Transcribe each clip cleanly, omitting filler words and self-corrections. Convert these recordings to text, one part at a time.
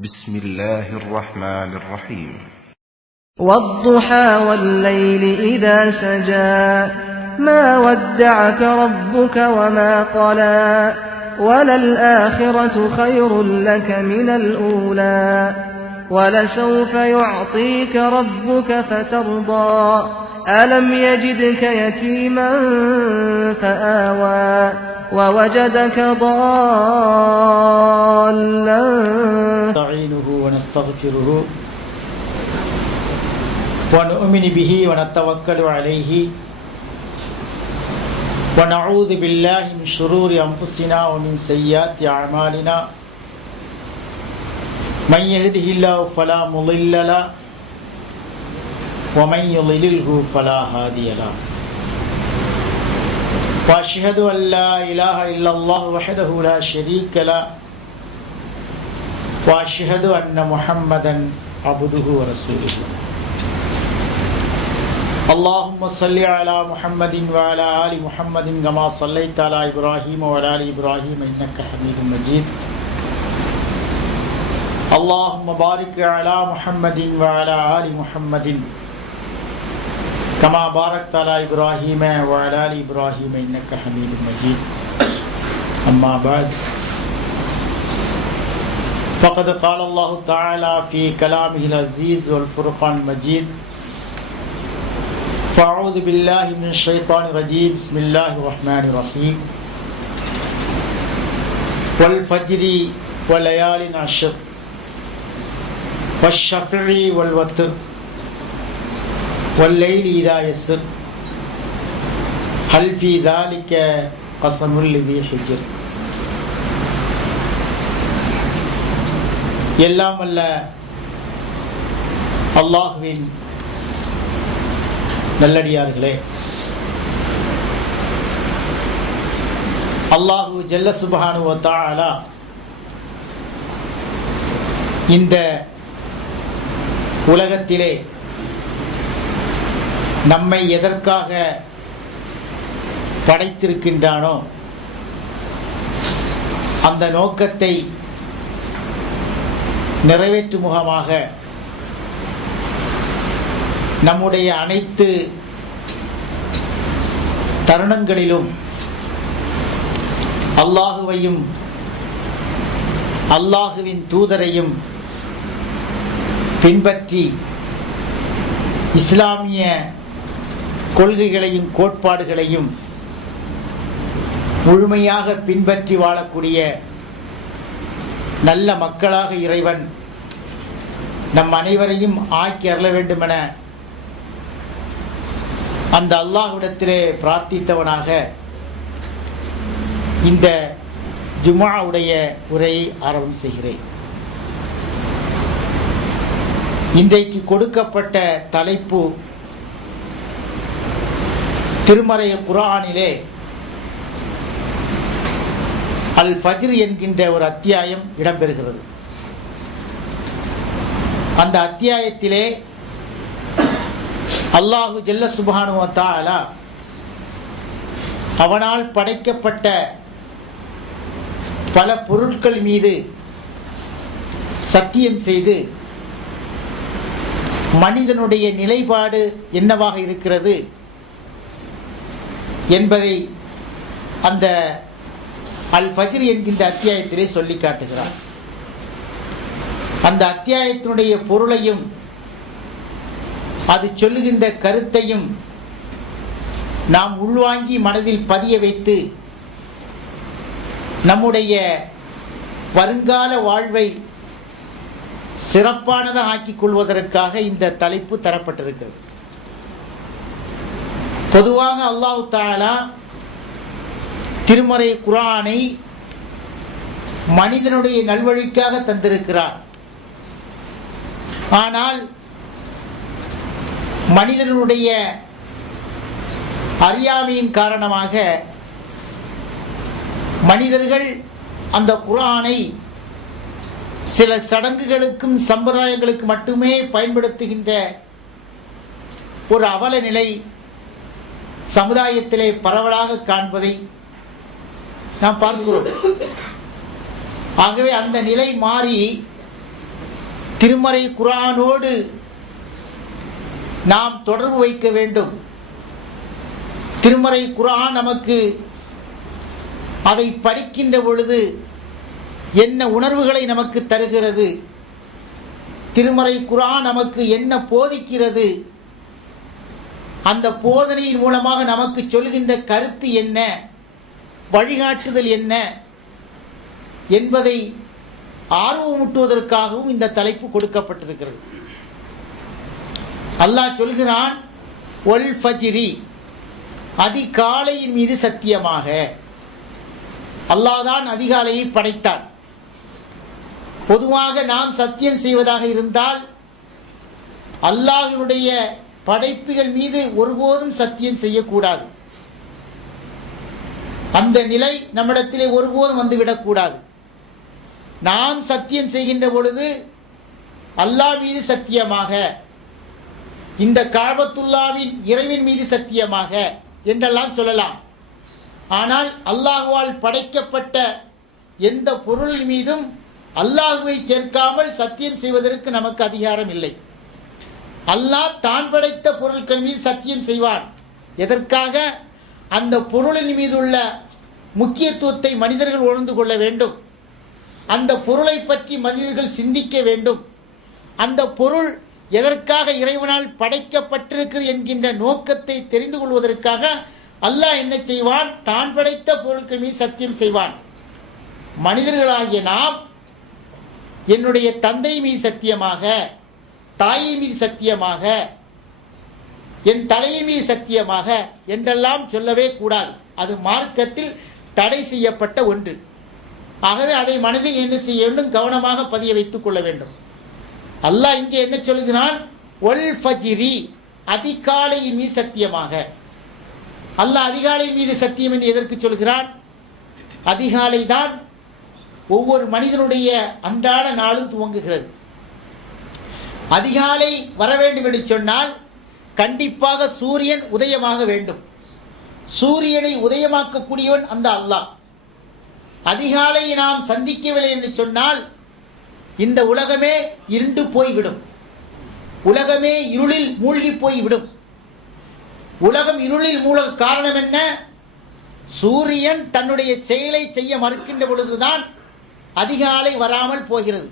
بسم الله الرحمن الرحيم والضحى والليل إذا سجى ما ودعك ربك وما قلى وللآخرة خير لك من الأولى ولسوف يعطيك ربك فترضى ألم يجدك يتيما فآوى ووجدك ضالا نستعينه ونستغفره ونؤمن به ونتوكل عليه ونعوذ بالله من شرور أنفسنا ومن سيئات أعمالنا من يهده الله فلا مضل له ومن يضلله فلا هادي له وأشهد أن لا إله إلا الله وحده لا شريك له وأشهد أن محمدا عبده ورسوله اللهم صل على محمد وعلى آل محمد كما صليت على إبراهيم وعلى آل إبراهيم إنك حميد مجيد اللهم بارك على محمد وعلى آل محمد كما باركت على إبراهيم وعلى آل إبراهيم إنك حميد مجيد أما بعد فقد قال الله تعالى في كلامه العزيز والفرقان المجيد فأعوذ بالله من الشيطان الرجيم بسم الله الرحمن الرحيم والفجر وليال عشر والشفع والوتر والليل إذا يسر هل في ذلك قسم لذي حجر எல்லாம் வல்ல அல்லாஹ்வின் நல்லடியார்களே, அல்லாஹு ஜல்ல சுப்ஹானஹு வ தஆலா இந்த உலகத்திலே நம்மை எதற்காக படைத்திருக்கின்றானோ அந்த நோக்கத்தை நிறைவேற்றும் முகமாக நம்முடைய அனைத்து தருணங்களிலும் அல்லாஹுவையும் அல்லாஹுவின் தூதரையும் பின்பற்றி இஸ்லாமிய கொள்கைகளையும் கோட்பாடுகளையும் முழுமையாக பின்பற்றி வாழக்கூடிய நல்ல மக்களாக இறைவன் நம் அனைவரையும் ஆக்கி அருள வேண்டுமென அந்த அல்லாஹ்விடத்திலே பிரார்த்தித்தவனாக இந்த ஜும்ஆவுடைய உரையை ஆரம்பம் செய்கிறேன். இன்றைக்கு கொடுக்கப்பட்ட தலைப்பு திருமறை குர்ஆனிலே அல் ஃபஜ்ர் என்கின்ற ஒரு அத்தியாயம் இடம்பெறுகிறது. அந்த அத்தியாயத்திலே அல்லாஹு ஜல்ல சுப்ஹானஹு வ தஆலா அவனால் படைக்கப்பட்ட பல பொருட்கள் மீது சத்தியம் செய்து மனிதனுடைய நிலைப்பாடு என்னவாக இருக்கிறது என்பதை அந்த அல் ஃபஜ்ர் என்கின்ற அத்தியாயத்திலே சொல்லி காட்டுகிறார். அந்த அத்தியாயத்தினுடைய பொருளையும் அது சொல்லுகின்ற கருத்தையும் நாம் உள்வாங்கி மனதில் பதிய வைத்து நம்முடைய வருங்கால வாழ்வை சிறப்பானதாக ஆக்கிக் கொள்வதற்காக இந்த தலைப்பு தரப்பட்டிருக்கிறது. பொதுவாக அல்லாஹ் தஆலா திருமறை குர்ஆனை மனிதனுடைய நல்வழிக்காக தந்திருக்கிறார். ஆனால் மனிதனுடைய அறியாமையின் காரணமாக மனிதர்கள் அந்த குர்ஆனை சில சடங்குகளுக்கும் சம்பிரதாயங்களுக்கு மட்டுமே பயன்படுத்துகின்ற ஒரு அவல நிலை சமுதாயத்திலே பரவலாக காண்பதை நாம் பார்க்கிறோம். ஆகவே அந்த நிலை மாறி திருமறை குர்ஆனோடு நாம் தொடர்பு வைக்க வேண்டும். திருமறை குர்ஆன் நமக்கு அதை படிக்கின்ற பொழுது என்ன உணர்வுகளை நமக்கு தருகிறது, திருமறை குர்ஆன் நமக்கு என்ன போதிக்கிறது, அந்த போதனையின் மூலமாக நமக்கு சொல்கின்ற கருத்து என்ன, வழிகாட்டுதல் என்ன என்பதை ஆர்வமூட்டுவதற்காகவும் இந்த தலைப்பு கொடுக்கப்பட்டிருக்கிறது. அல்லாஹ் சொல்கிறான், ஒல் ஃபஜ்ரி, அதிகாலையின் மீது சத்தியமாக. அல்லாஹ் தான் அதிகாலையை படைத்தான். பொதுவாக நாம் சத்தியம் செய்வதாக இருந்தால் அல்லாஹ்வினுடைய படைப்புகள் மீது ஒருபோதும் சத்தியம் செய்யக்கூடாது. அந்த நிலை நம்மிடத்திலே ஒருபோதும் வந்துவிடக்கூடாது. நாம் சத்தியம் செய்கின்ற பொழுது அல்லாஹ் மீது சத்தியமாக, இந்த காபத்துல்லாவின் இறைவன் மீது சத்தியமாக என்றெல்லாம் சொல்லலாம். ஆனால் அல்லாஹுவால் படைக்கப்பட்ட எந்த பொருள் மீதும் அல்லாஹுவை சேர்க்காமல் சத்தியம் செய்வதற்கு நமக்கு அதிகாரம் இல்லை. அல்லாஹ் தான் படைத்த பொருட்கள் மீது சத்தியம் செய்வான். எதற்காக? அந்த பொருளின் மீது உள்ள முக்கியத்துவத்தை மனிதர்கள் உணர்ந்து கொள்ள வேண்டும். அந்த பொருளை பற்றி மனிதர்கள் சிந்திக்க வேண்டும். அந்த பொருள் எதற்காக இறைவனால் படைக்கப்பட்டிருக்கிறது என்கின்ற நோக்கத்தை தெரிந்து கொள்வதற்காக அல்லாஹ் என்ன செய்வான்? தான் படைத்த பொருட்கள் மீது சத்தியம் செய்வான். மனிதர்களாகிய நாம் என்னுடைய தந்தை மீது சத்தியமாக, தாயை மீது சத்தியமாக, என் தலையை மீது சத்தியமாக என்றெல்லாம் சொல்லவே கூடாது. அது மார்க்கத்தில் தடை செய்யப்பட்ட ஒன்று. ஆகவே அதை மனதில் என்ன செய்ய வேண்டும்? கவனமாக பதிய வைத்துக் கொள்ள வேண்டும். அல்லாஹ் இங்கே என்ன சொல்கிறான்? ஒல் ஃபஜ்ரி, அதிகாலையின் மீது சத்தியமாக. அல்லாஹ் அதிகாலையின் மீது சத்தியம் என்று எதற்கு சொல்கிறான்? அதிகாலை தான் ஒவ்வொரு மனிதனுடைய அன்றாட நாளும் துவங்குகிறது. அதிகாலை வர வேண்டும் என்று சொன்னால் கண்டிப்பாக சூரியன் உதயமாக வேண்டும். சூரியனை உதயமாக்கக்கூடியவன் அந்த அல்லாஹ். அதிகாலையை நாம் சந்திக்கவில்லை என்று சொன்னால் இந்த உலகமே இருண்டு போய்விடும். உலகமே இருளில் மூழ்கி போய்விடும். உலகம் இருளில் மூழ்க காரணம் என்ன? சூரியன் தன்னுடைய செயலை செய்ய மறுக்கின்ற பொழுதுதான் அதிகாலை வராமல் போகிறது.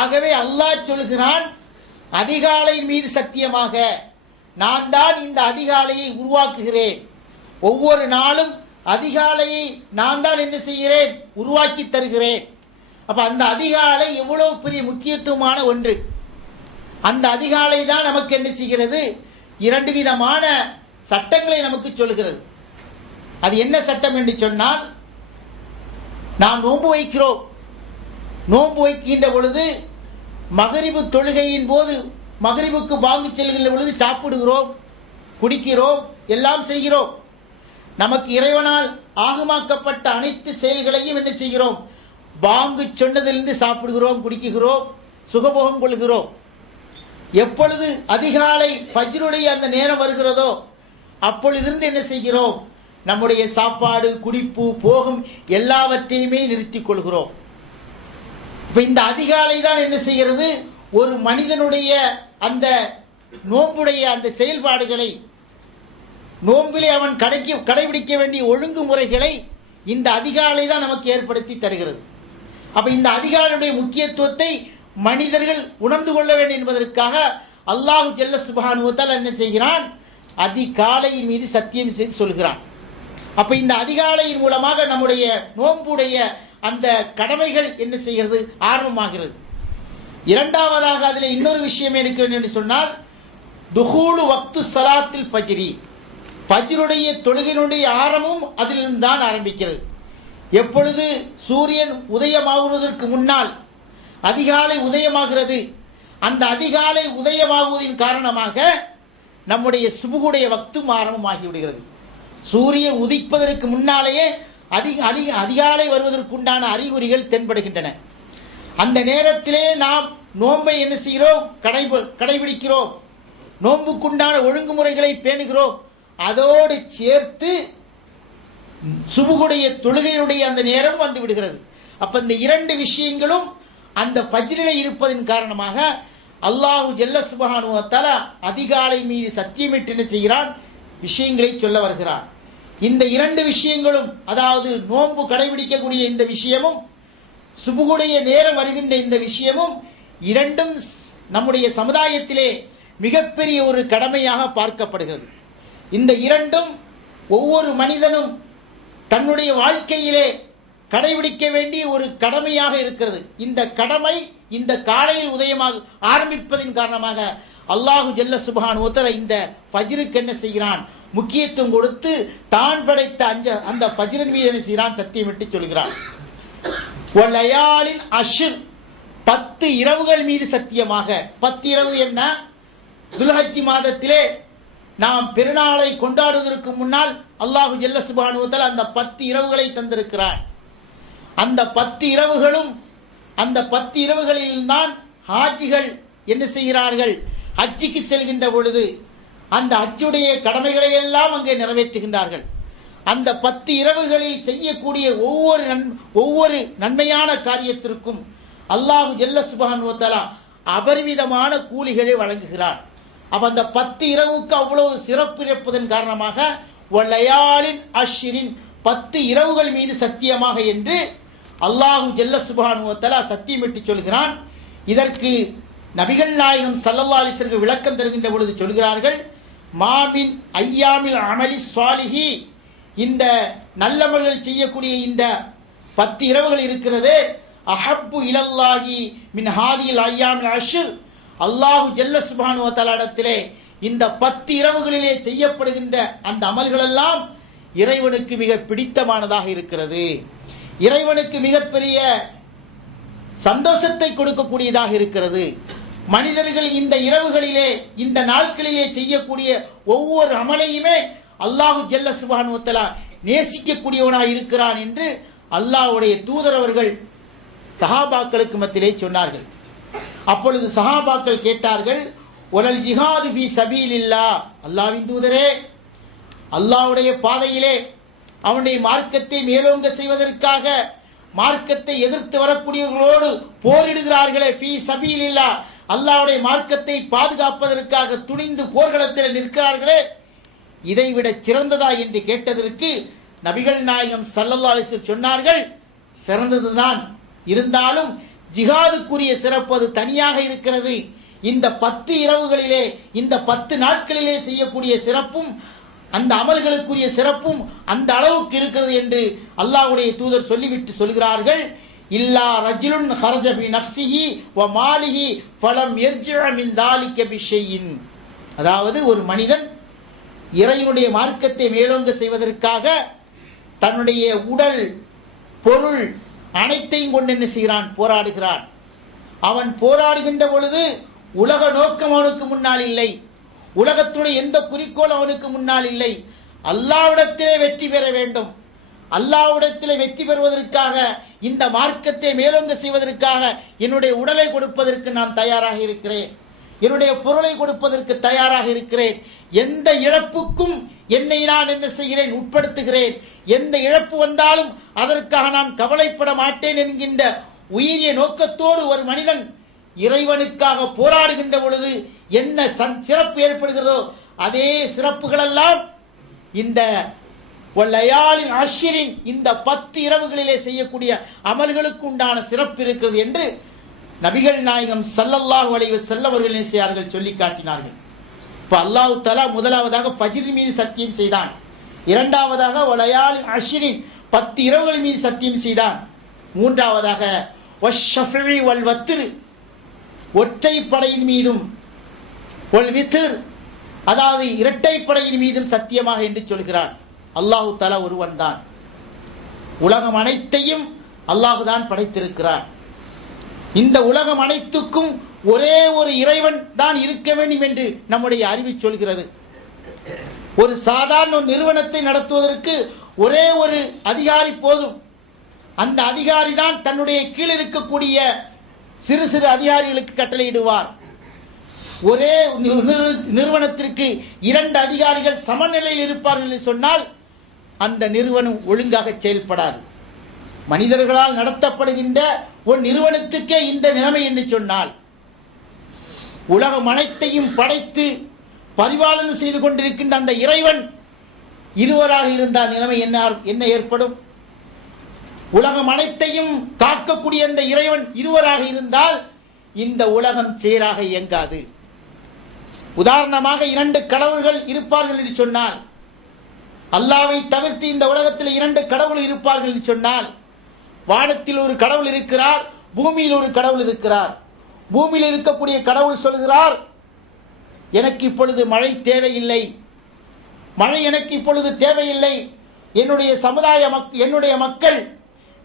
ஆகவே அல்லாஹ் சொல்கிறான், அதிகாலை மீது சத்தியமாக, நான் தான் இந்த அதிகாலையை உருவாக்குகிறேன். ஒவ்வொரு நாளும் அதிகாலையை நான் தான் என்ன செய்கிறேன்? உருவாக்கி தருகிறேன். அப்ப அந்த அதிகாலை எவ்வளவு பெரிய முக்கியத்துவமான ஒன்று. அந்த அதிகாலை தான் நமக்கு என்ன செய்கிறது? இரண்டு விதமான சட்டங்களை நமக்கு சொல்கிறது. அது என்ன சட்டம் என்று சொன்னால், நாம் நோன்பு வைக்கிறோம். நோன்பு வைக்கின்ற பொழுது மகரிபு தொழுகையின் போது, மகரிபுக்கு பாங்கு செல்கின்ற பொழுது சாப்பிடுகிறோம், குடிக்கிறோம், எல்லாம் செய்கிறோம். நமக்கு இறைவனால் ஆகமாக்கப்பட்ட அனைத்து செயல்களையும் என்ன செய்கிறோம்? பாங்கு சொன்னதிலிருந்து சாப்பிடுகிறோம், குடிக்கிறோம், சுகபோகம் கொள்கிறோம். எப்பொழுது அதிகாலை ஃபஜ்ருடைய அந்த நேரம் வருகிறதோ அப்பொழுதிருந்து என்ன செய்கிறோம்? நம்முடைய சாப்பாடு, குடிப்பு, போகும் எல்லாவற்றையுமே நிறுத்திக் கொள்கிறோம். இப்ப இந்த அதிகாலை தான் என்ன செய்கிறது? ஒரு மனிதனுடைய அந்த நோன்புடைய அந்த செயல்பாடுகளை, நோன்பிலே அவன் கடைபிடிக்க வேண்டிய ஒழுங்குமுறைகளை இந்த அதிகாலை தான் நமக்கு ஏற்படுத்தி தருகிறது. அப்ப இந்த அதிகாலையுடைய முக்கியத்துவத்தை மனிதர்கள் உணர்ந்து கொள்ள வேண்டும் என்பதற்காக அல்லாஹ் ஜல்ல சுப்ஹானஹு வ தஆலா என்ன செய்கிறான்? அதிகாலையின் மீது சத்தியம் செய்து சொல்கிறான். அப்ப இந்த அதிகாலையின் மூலமாக நம்முடைய நோன்புடைய அந்த கடமைகள் என்ன செய்கிறது? ஆரம்பமாகிறது. இரண்டாவதாக அதில் இன்னொரு விஷயம் இருக்க வேண்டும் என்று சொன்னால், துஹூலு வக்து ஸலாத்தில் ஃபஜ்ரி, ஃபஜ்ருடைய தொழுகையினுடைய ஆரம்பமும் அதிலிருந்து தான் ஆரம்பிக்கிறது. எப்பொழுது சூரியன் உதயமாகுவதற்கு முன்னால் அதிகாலை உதயமாகிறது. அந்த அதிகாலை உதயமாகுவதின் காரணமாக நம்முடைய சுபுகுடைய வக்தும் ஆரம்பமாகிவிடுகிறது. சூரியன் உதிப்பதற்கு முன்னாலேயே அதிகாலை வருவதற்குண்டான அறிகுறிகள் தென்படுகின்றன. அந்த நேரத்திலே நாம் நோன்பை என்ன செய்கிறோம்? கடைபிடிக்கிறோம். நோன்புக்குண்டான ஒழுங்குமுறைகளை பேணுகிறோம். அதோடு சேர்த்து சுபுகுடைய தொழுகையுடைய அந்த நேரம் வந்து விடுகிறது. அப்ப இந்த இரண்டு விஷயங்களும் அந்த ஃபஜ்ரிலே இருப்பதன் காரணமாக அல்லாஹு ஜல்ல சுப்ஹானஹு வ தஆலா அதிகாலை மீது சத்தியமிட்டு என்ன செய்கிறான், விஷயங்களை சொல்ல வருகிறான். இந்த இரண்டு விஷயங்களும், அதாவது நோன்பு கடைபிடிக்கக்கூடிய இந்த விஷயமும் சுபுகுடைய நேரம் வருகின்ற இந்த விஷயமும், இரண்டும் நம்முடைய சமுதாயத்திலே மிகப்பெரிய ஒரு கடமையாக பார்க்கப்படுகிறது. இந்த இரண்டும் ஒவ்வொரு மனிதனும் தன்னுடைய வாழ்க்கையிலே கடைபிடிக்க வேண்டிய ஒரு கடமையாக இருக்கிறது. இந்த கடமை இந்த காலையில் உதயமாக ஆரம்பிப்பதின் காரணமாக அல்லாஹு ஜல்ல சுப்ஹானஹு வ தஆலா இந்த ஃபஜ்ருக்கு என்ன செய்கிறான், முக்கியத்துவம் கொடுத்து தான் படைத்த அந்த ஃபஜ்ரின் மீது என்ன செய்கிறான், சத்தியமிட்டு சொல்கிறான். வலயாலின் அஷ்ர், 10 இரவுகள் மீது சத்தியமாக. 10 இரவு என்ன, துல்ஹஜ் மாதத்திலே நாம் பெருநாளை கொண்டாடுவதற்கு முன்னால் அல்லாஹு ஜல்ல சுப்ஹானஹு வ தஆலா அந்த 10 இரவுகளை தந்திருக்கிறான். அந்த 10 இரவுகளும், அந்த 10 இரவுகளில் தான் ஹாஜிகள் என்ன செய்கிறார்கள், ஹஜ்ஜிக்கு செல்கின்ற பொழுது அந்த ஹஜ்ஜுடைய கடமைகளை எல்லாம் அங்கே நிறைவேற்றுகின்றார்கள். அந்த 10 இரவுகளில் செய்யக்கூடிய ஒவ்வொரு நன்மையான காரியத்திற்கும் அல்லாஹு ஜல்ல சுப்ஹானஹு வ தஆலா அபரிவிதமான கூலிகளை வழங்குகிறார். அப்ப அந்த 10 இரவுக்கு அவ்வளவு சிறப்பு இருப்பதன் காரணமாக வலயாலின் அஷ்ரின், 10 இரவுகள் மீது சத்தியமாக என்று அல்லாஹு ஜல்ல சுப்ஹானஹு வ தஆலா சத்தியமிட்டு சொல்கிறான். இதற்கு நபிகள் நாயகம் ஸல்லல்லாஹு அலைஹி வஸல்லம் விளக்கம் தருகின்ற பொழுது சொல்கிறார்கள், மாமின் ஐயாமில் அமலி ஸாலிஹி, இந்த நல்லமல்கள் செய்யக்கூடிய இந்த 10 இரவுகள் இருக்கிறதே, அஹப்பு இலல்லாஹி மின் ஹாதில் ஐயாமில் அஷ்ர், அல்லாஹு ஜல்ல சுப்ஹானஹு வ தஆலா இடத்திலே இந்த 10 இரவுகளிலே செய்யப்படுகின்ற அந்த அமல்கள் எல்லாம் இறைவனுக்கு மிக பிடித்தமானதாக இருக்கிறது, இறைவனுக்கு மிகப்பெரிய சந்தோஷத்தை கொடுக்கக்கூடியதாக இருக்கிறது. மனிதர்கள் இந்த இரவுகளிலே இந்த நாட்களிலே செய்யக்கூடிய ஒவ்வொரு அமலையுமே அல்லாஹு ஜல்ல சுப்ஹானஹு வ தஆலா நேசிக்கக்கூடியவனாக இருக்கிறான் என்று அல்லாஹ்வுடைய தூதர் அவர்கள் சஹாபாக்களுக்கு மத்தியிலே சொன்னார்கள். அப்பொழுது சஹாபாக்கள் கேட்டார்கள், ஒலல் ஜிஹாது ஃபீ சபீலில்லாஹ், அல்லாஹ்வின் தூதரே, அல்லாஹ்வுடைய பாதையிலே அவனுடைய மார்க்கத்தை மேலோங்க செய்வதற்காக மார்க்கத்தை எதிர்த்து வரக்கூடியவர்களோடு போரிடுகிறார்களே, ஃபீ சபீலில்லாஹ், அல்லாஹ்வுடைய மார்க்கத்தை பாதுகாப்பதற்காக துணிந்து போர்க்களத்தில் நிற்கிறார்களே, இதைவிட சிறந்ததா என்று கேட்டதற்கு நபிகள் நாயகம் ஸல்லல்லாஹு அலைஹி வஸல்லம் சொன்னார்கள், சிறந்ததுதான், இருந்தாலும் ஜிஹாதுக்குரிய சிறப்பு அது தனியாக இருக்கிறது. இந்த 10 இரவுகளிலே இந்த 10 நாட்களிலே செய்யக்கூடிய சிறப்பும் அந்த அமல்களுக்குரிய சிறப்பும் அந்த அளவுக்கு இருக்கிறது என்று அல்லாஹ்வுடைய தூதர் சொல்லிவிட்டு சொல்கிறார்கள், இல்லா ரஜுலுன் ஹரஜ பி நஃப்ஸிஹி வ மாலிஹி ஃபலம் யர்ஜிஅ மின் தாலிக பிஷைஇன், அதாவது ஒரு மனிதன் இறைவனுடைய மார்க்கத்தை மேலோங்க செய்வதற்காக தன்னுடைய உடல் பொருள் அனைத்தையும் கொண்டு என்ன செய்கிறான், போராடுகிறான். அவன் போராடுகின்ற பொழுது உலக நோக்கம் அவனுக்கு முன்னால் இல்லை, உலகத்துடைய எந்த குறிக்கோள் அவனுக்கு முன்னால் இல்லை, அல்லாஹ்விடத்திலே வெற்றி பெற வேண்டும், அல்லாஹ்விடத்திலே வெற்றி பெறுவதற்காக இந்த மார்க்கத்தை மேலோங்க செய்வதற்காக என்னுடைய உடலை கொடுப்பதற்கு நான் தயாராக இருக்கிறேன், என்னுடைய பொருளை கொடுப்பதற்கு தயாராக இருக்கிறேன், எந்த இழப்புக்கும் என்னை நான் என்ன செய்கிறேன், உட்படுத்துகிறேன், எந்த இழப்பு வந்தாலும் அதற்காக நான் கவலைப்பட மாட்டேன் என்கின்ற உயரிய நோக்கத்தோடு ஒரு மனிதன் இறைவனுக்காக போராடுகின்ற பொழுது என்ன சிறப்பு ஏற்படுகிறதோ அதே சிறப்புகளெல்லாம் இந்த வலயாலின் அஷ்ரின் இந்த 10 இரவுகளிலே செய்யக்கூடிய அமல்களுக்கு உண்டான சிறப்பு இருக்கிறது என்று நபிகள் நாயகம் ஸல்லல்லாஹு அலைஹி வஸல்லம் அவர்கள் செய்யார்கள் சொல்லி காட்டினார்கள். இப்ப அல்லாஹ் தஆலா முதலாவதாக ஃபஜ்ர் மீது சத்தியம் செய்தான், இரண்டாவதாக வலயாலின் அஷ்ரின் 10 இரவுகள் மீது சத்தியம் செய்தான், மூன்றாவதாக வஷ்ஷஃபி வல் வத்ர் ஒற்றைப்படையின் மீதும் வல் வித்ர் அதாவது இரட்டைப்படையின் மீதும் சத்தியமாக என்று சொல்கிறான். அல்லாஹு தஆலா ஒருவன் தான், உலகம் அனைத்தையும் அல்லாஹ் தான் படைத்திருக்கிறான். இந்த உலகம் அனைத்துக்கும் ஒரே ஒரு இறைவன் தான் இருக்க வேண்டும் என்று நம்முடைய அறிவு சொல்கிறது. ஒரு சாதாரண நிறுவனத்தை நடத்துவதற்கு ஒரே ஒரு அதிகாரி போதும், அந்த அதிகாரி தான் தன்னுடைய கீழ் இருக்கக்கூடிய சிறு சிறு அதிகாரிகளுக்கு கட்டளையிடுவார். ஒரே நிறுவனத்திற்கு 2 அதிகாரிகள் சமநிலையில் இருப்பார்கள் என்று சொன்னால் அந்த நிறுவனம் ஒழுங்காக செயல்படாது. மனிதர்களால் நடத்தப்படுகின்ற ஒரு நிறுவனத்துக்கே இந்த நிலைமை என்று சொன்னால், உலகம் அனைத்தையும் படைத்து பரிபாலனம் செய்து கொண்டிருக்கின்ற அந்த இறைவன் இருவராக இருந்தால் நிலைமை என்ன ஏற்படும்? உலகம் அனைத்தையும் காக்கக்கூடிய அந்த இறைவன் இருவராக இருந்தால் இந்த உலகம் சீராக இயங்காது. உதாரணமாக 2 கடவுள்கள் இருப்பார்கள் என்று சொன்னால், அல்லாஹ்வை தவிர்த்து இந்த உலகத்தில் 2 கடவுள் இருப்பார்கள் என்று சொன்னால், வானத்தில் ஒரு கடவுள் இருக்கிறார், பூமியில் ஒரு கடவுள் இருக்கிறார். பூமியில் இருக்கக்கூடிய கடவுள் சொல்கிறார், எனக்கு இப்பொழுது மழை தேவையில்லை, மழை எனக்கு இப்பொழுது தேவையில்லை, என்னுடைய சமுதாய என்னுடைய மக்கள்,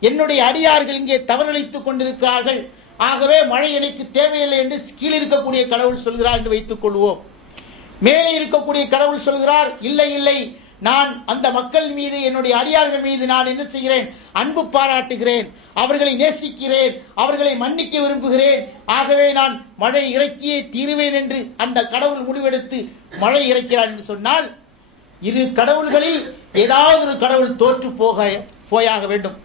என்னுடைய அடியார்கள் இங்கே தவறளித்துக் கொண்டிருக்கிறார்கள், ஆகவே மழை எனக்கு தேவையில்லை என்று கீழே இருக்கக்கூடிய கடவுள் சொல்கிறார் என்று வைத்துக் கொள்வோம். மேலே இருக்கக்கூடிய கடவுள் சொல்கிறார், இல்லை இல்லை, நான் அந்த மக்கள் மீது, என்னுடைய அடியார்கள் மீது நான் என்ன செய்கிறேன்? அன்பு பாராட்டுகிறேன், அவர்களை நேசிக்கிறேன், அவர்களை மன்னிக்க விரும்புகிறேன், ஆகவே நான் மழை இறக்கியே தீருவேன் என்று அந்த கடவுள் முடிவெடுத்து மழை இறக்கிறார் என்று சொன்னால், 2 கடவுள்களில் ஏதாவது ஒரு கடவுள் தோற்று போயாக வேண்டும்,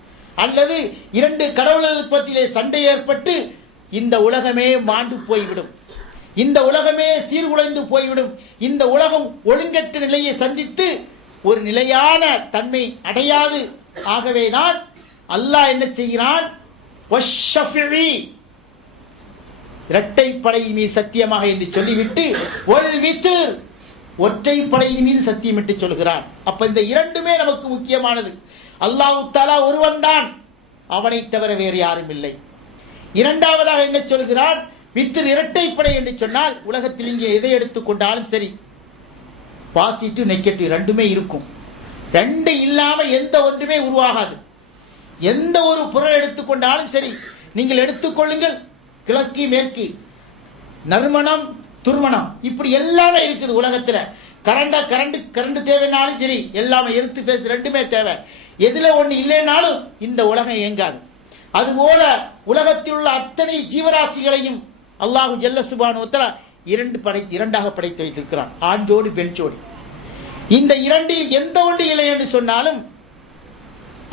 அல்லது 2 கடவுள்கள் பற்றிலே சண்டை ஏற்பட்டு இந்த உலகமே மாண்டு போய்விடும், இந்த உலகமே சீர்குலைந்து போய்விடும், இந்த உலகம் ஒழுங்கற்ற நிலையை சந்தித்து ஒரு நிலையான தன்மை அடையாது. ஆகவேதான் அல்லாஹ் என்ன செய்கிறான்? இரட்டைப்படையின் மீது சத்தியமாக என்று சொல்லிவிட்டு ஒற்றைப்படையின் மீது சத்தியம் என்று சொல்கிறான். அப்ப இந்த 2மே நமக்கு முக்கியமானது. அல்லாஹ் தஆலா ஒருவன் தான், அவனை தவிர வேறு யாரும் இல்லை. இரண்டாவதாக என்ன சொல்கிறான்? வித்திர் இரட்டைப்படை என்று சொன்னால், உலகத்தில் இங்கே எதை எடுத்துக்கொண்டாலும் சரி, பாசிட்டிவ் நெகட்டிவ் 2மே இருக்கும். 2 இல்லாம எந்த ஒன்றுமே உருவாகாது. எந்த ஒரு பொருள் எடுத்துக்கொண்டாலும் சரி, நீங்கள் எடுத்துக்கொள்ளுங்கள், கிழக்கு மேற்கு, நறுமணம் துர்மணம், இப்படி எல்லாமே இருக்குது உலகத்துல. கரண்ட் தேவைனாலும் சரி, எல்லாமே எடுத்து பேச 2மே தேவை. எதுல ஒண்ணு இல்லைனாலும் இந்த உலகம் இயங்காது. அதுபோல உலகத்தில் உள்ள அத்தனை ஜீவராசிகளையும் அல்லாஹு ஜல்ல சுப்ஹானஹு வ தஆலா 2ஆக படைத்து வைத்திருக்கிறான், ஆண் ஜோடி பெண் ஜோடி. இந்த 2இல் எந்த ஒன்று இல்லை என்று சொன்னாலும்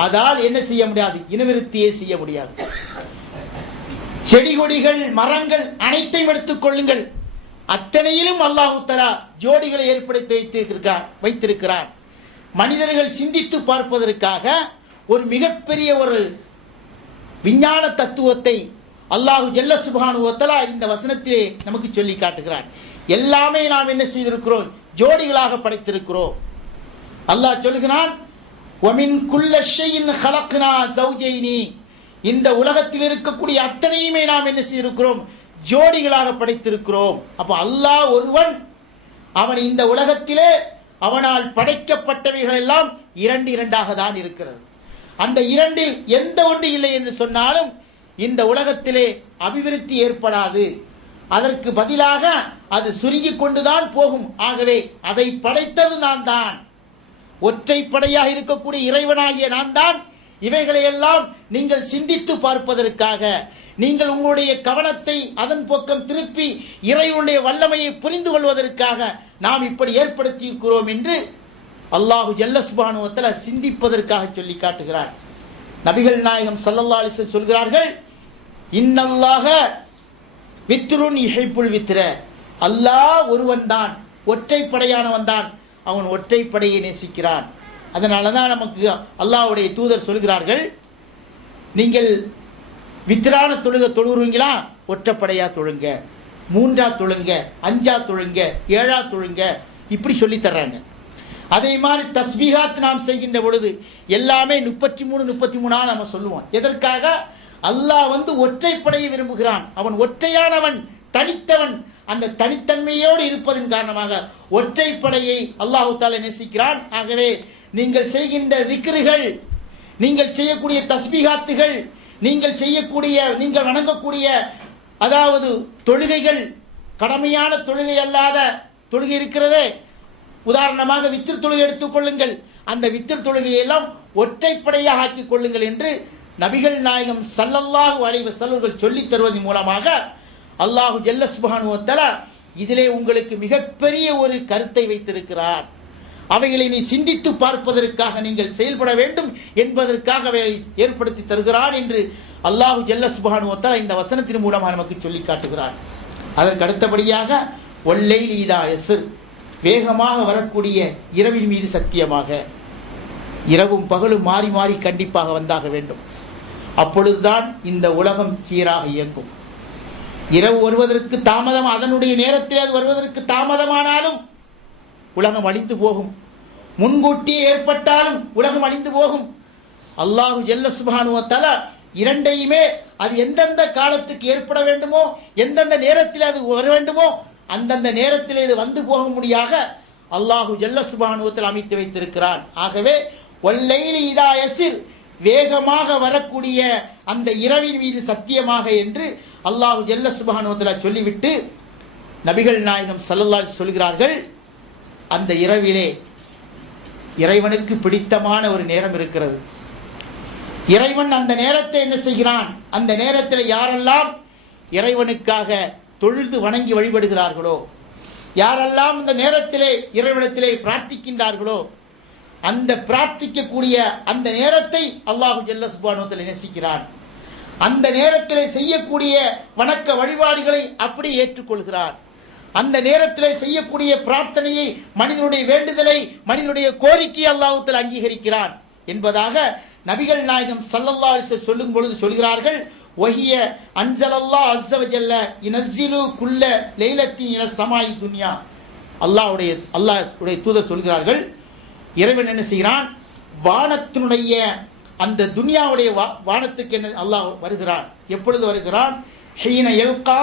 அதால் என்ன செய்ய முடியாது? இனவிருத்தியே செய்ய முடியாது. செடி கொடிகள் மரங்கள் அனைத்தையும் எடுத்துக் கொள்ளுங்கள், அத்தனையிலும் அல்லாஹு தஆலா ஜோடிகளை ஏற்படுத்தி வைத்திருக்கிறான். மனிதர்கள் சிந்தித்து பார்ப்பதற்காக ஒரு மிகப்பெரிய ஒரு விஞ்ஞான தத்துவத்தை அல்லாஹு ஜல்ல சுப்ஹானஹு வ தஆலா இந்த வசனத்திலே நமக்கு சொல்லி காட்டுகிறான். எல்லாமே நாம் என்ன செய்திருக்கிறோம்? ஜோடிகளாக படைத்திருக்கிறோம். அல்லாஹ் சொல்கிறான், வமின் குல்ல ஷைஇன் ஹலக்னா ஸௌஜைனி, இந்த உலகத்தில் இருக்கக்கூடிய அத்தனையுமே நாம் என்ன செய்திருக்கிறோம்? ஜோடிகளாக படைத்திருக்கிறோம். அப்ப அல்லாஹ் ஒருவன், அவன் இந்த உலகத்திலே அவனால் படைக்கப்பட்டவைகள் எல்லாம் 2 தான் இருக்கிறது. அந்த 2இல் எந்த ஒன்று இல்லை என்று சொன்னாலும் இந்த உலகத்திலே அபிவிருத்தி ஏற்படாது. அதற்கு பதிலாக அது சுருங்கிக் கொண்டுதான் போகும். ஆகவே அதை படைத்தது நான் தான், ஒற்றைப்படையாக இருக்கக்கூடிய இறைவனாகிய நான் தான். இவைகளை எல்லாம் நீங்கள் சிந்தித்து பார்ப்பதற்காக, நீங்கள் உங்களுடைய கவனத்தை அதன் பக்கம் திருப்பி இறைவனுடைய வல்லமையை புரிந்து கொள்வதற்காக நாம் இப்படி ஏற்படுத்தி இருக்கிறோம் என்று அல்லாஹு ஜல்ல சுப்ஹானஹு வ தஆலா சிந்திப்பதற்காக சொல்லி காட்டுகிறார். நபிகள் நாயகம் ஸல்லல்லாஹு அலைஹி வஸல்லம் சொல்கிறார்கள், இன்னல்லாஹ வித்ருன் யுஹிப்புல் வித்ர, அல்லாஹ் ஒருவன் தான், ஒற்றைப்படையானவன் தான், அவன் ஒற்றைப்படையை நேசிக்கிறான். அதனாலதான் நமக்கு அல்லாஹ்வுடைய தூதர் சொல்கிறார்கள், நீங்கள் வித்ரான தொழுகிறீங்களா? ஒற்றைப்படையா தொழுங்க, 3ஆ தொழுங்க, 5ஆ தொழுங்க, 7ஆ தொழுங்க, இப்படி சொல்லி தர்றாங்க. அதே மாதிரி தஸ்பீகாத் நாம் செய்கின்ற பொழுது எல்லாமே 33 நம்ம சொல்லுவோம். எதற்காக? அல்லாஹ் ஒற்றைப்படையை விரும்புகிறான். அவன் ஒற்றையானவன், தனித்தவன். அந்த தனித்தன்மையோடு இருப்பதன் காரணமாக ஒற்றைப்படையை அல்லாஹ் தஆலா நேசிக்கிறான். ஆகவே நீங்கள் செய்கின்ற திக்ருகள், நீங்கள் செய்யக்கூடிய தஸ்பீகாத்துகள், நீங்கள் செய்யக்கூடிய, நீங்கள் வணங்கக்கூடிய அதாவது தொழுகைகள், கடமையான தொழுகை அல்லாத தொழுகை இருக்கிறதே, உதாரணமாக வித்திர் தொழுகை எடுத்துக் கொள்ளுங்கள், அந்த வித்திர் தொழுகையெல்லாம் ஒற்றைப்படையாக ஆக்கிக் கொள்ளுங்கள் என்று நபிகள் நாயகம் ஸல்லல்லாஹு அலைஹி வஸல்லம் சொல்லித் தருவதன் மூலமாக அல்லாஹு ஜல்ல சுப்ஹானஹு வ தஆலா இதிலே உங்களுக்கு மிகப்பெரிய ஒரு கருத்தை வைத்திருக்கிறார். அவைகளை நீ சிந்தித்து பார்ப்பதற்காக நீங்கள் செயல்பட வேண்டும் என்பதற்காக அவை ஏற்படுத்தி தருகிறான் என்று அல்லாஹு ஜல்ல சுப்ஹானஹு வ தஆலா இந்த வசனத்தின் மூலமாக நமக்கு சொல்லி காட்டுகிறான். அதற்கு அடுத்தபடியாக வல்லைலி இதா யஸ்ர், வேகமாக வரக்கூடிய இரவின் மீது சத்தியமாக. இரவும் பகலும் மாறி மாறி கண்டிப்பாக வந்தாக வேண்டும். அப்பொழுதுதான் இந்த உலகம் சீராக இயங்கும். இரவு வருவதற்கு தாமதம், அதனுடைய நேரத்தில் அது வருவதற்கு தாமதமானாலும் உலகம் அழிந்து போகும். முன்கூட்டியே ஏற்பட்டாலும் உலகம் அழிந்து போகும். அல்லாஹு ஜல்ல சுப்ஹானஹு வ தஆலா இரண்டையுமே அது எந்தெந்த காலத்துக்கு ஏற்பட வேண்டுமோ, எந்தெந்த நேரத்தில் அது வர வேண்டுமோ அந்தந்த நேரத்தில் இது வந்து போகும்படியாக அல்லாஹு ஜல்ல சுப்ஹானஹு வ தஆலா அமைத்து வைத்திருக்கிறான். ஆகவே வல்லைலி இதா யஸ்ர், வேகமாக வரக்கூடிய அந்த இரவின் மீது சத்தியமாக என்று அல்லாஹு ஜல்ல சுப்ஹானஹு வ தஆலா சொல்லிவிட்டு நபிகள் நாயகம் ஸல்லல்லாஹு அலைஹி சொல்கிறார்கள், அந்த இரவிலே இறைவனுக்கு பிடித்தமான ஒரு நேரம் இருக்கிறது. இறைவன் அந்த நேரத்தை என்ன செய்கிறான்? அந்த நேரத்தில் யாரெல்லாம் இறைவனுக்காக தொழுது வணங்கி வழிபடுகிறார்களோ, யாரெல்லாம் இந்த நேரத்திலே இறைவனிடத்திலே பிரார்த்திக்கின்றார்களோ, அந்த பிரார்த்திக்கக்கூடிய அந்த நேரத்தை அல்லாஹு ஜல்ல சுப்ஹானஹு வ தஆலா நேசிக்கிறான். அந்த நேரத்திலே செய்யக்கூடிய வணக்க வழிபாடுகளை அப்படி ஏற்றுக்கொள்கிறான். அந்த நேரத்திலே செய்யக்கூடிய பிரார்த்தனையை, மனிதனுடைய வேண்டுதலை, மனிதனுடைய கோரிக்கையை அல்லாஹ் தஆலா அங்கீகரிக்கிறான் என்பதாக நபிகள் நாயகம் ஸல்லல்லாஹு அலைஹி வஸல்லம் சொல்லும் பொழுது சொல்கிறார்கள், வஹிய அன்ஸலல்லாஹு அஸ்ஸ வ ஜல்ல யுனஸ்ஸிலு குல்ல லைலத்தின் இல ஸமாஇ துன்யா. அல்லாஹ்வுடைய தூதர் சொல்கிறார்கள், இறைவன் என்ன செய்கிறான்? வானத்தினுடைய அந்த துன்யாவுடைய வானத்துக்கு என்ன அல்லாஹ் வருகிறான். எப்பொழுது வருகிறான்? ஹீன யல்கா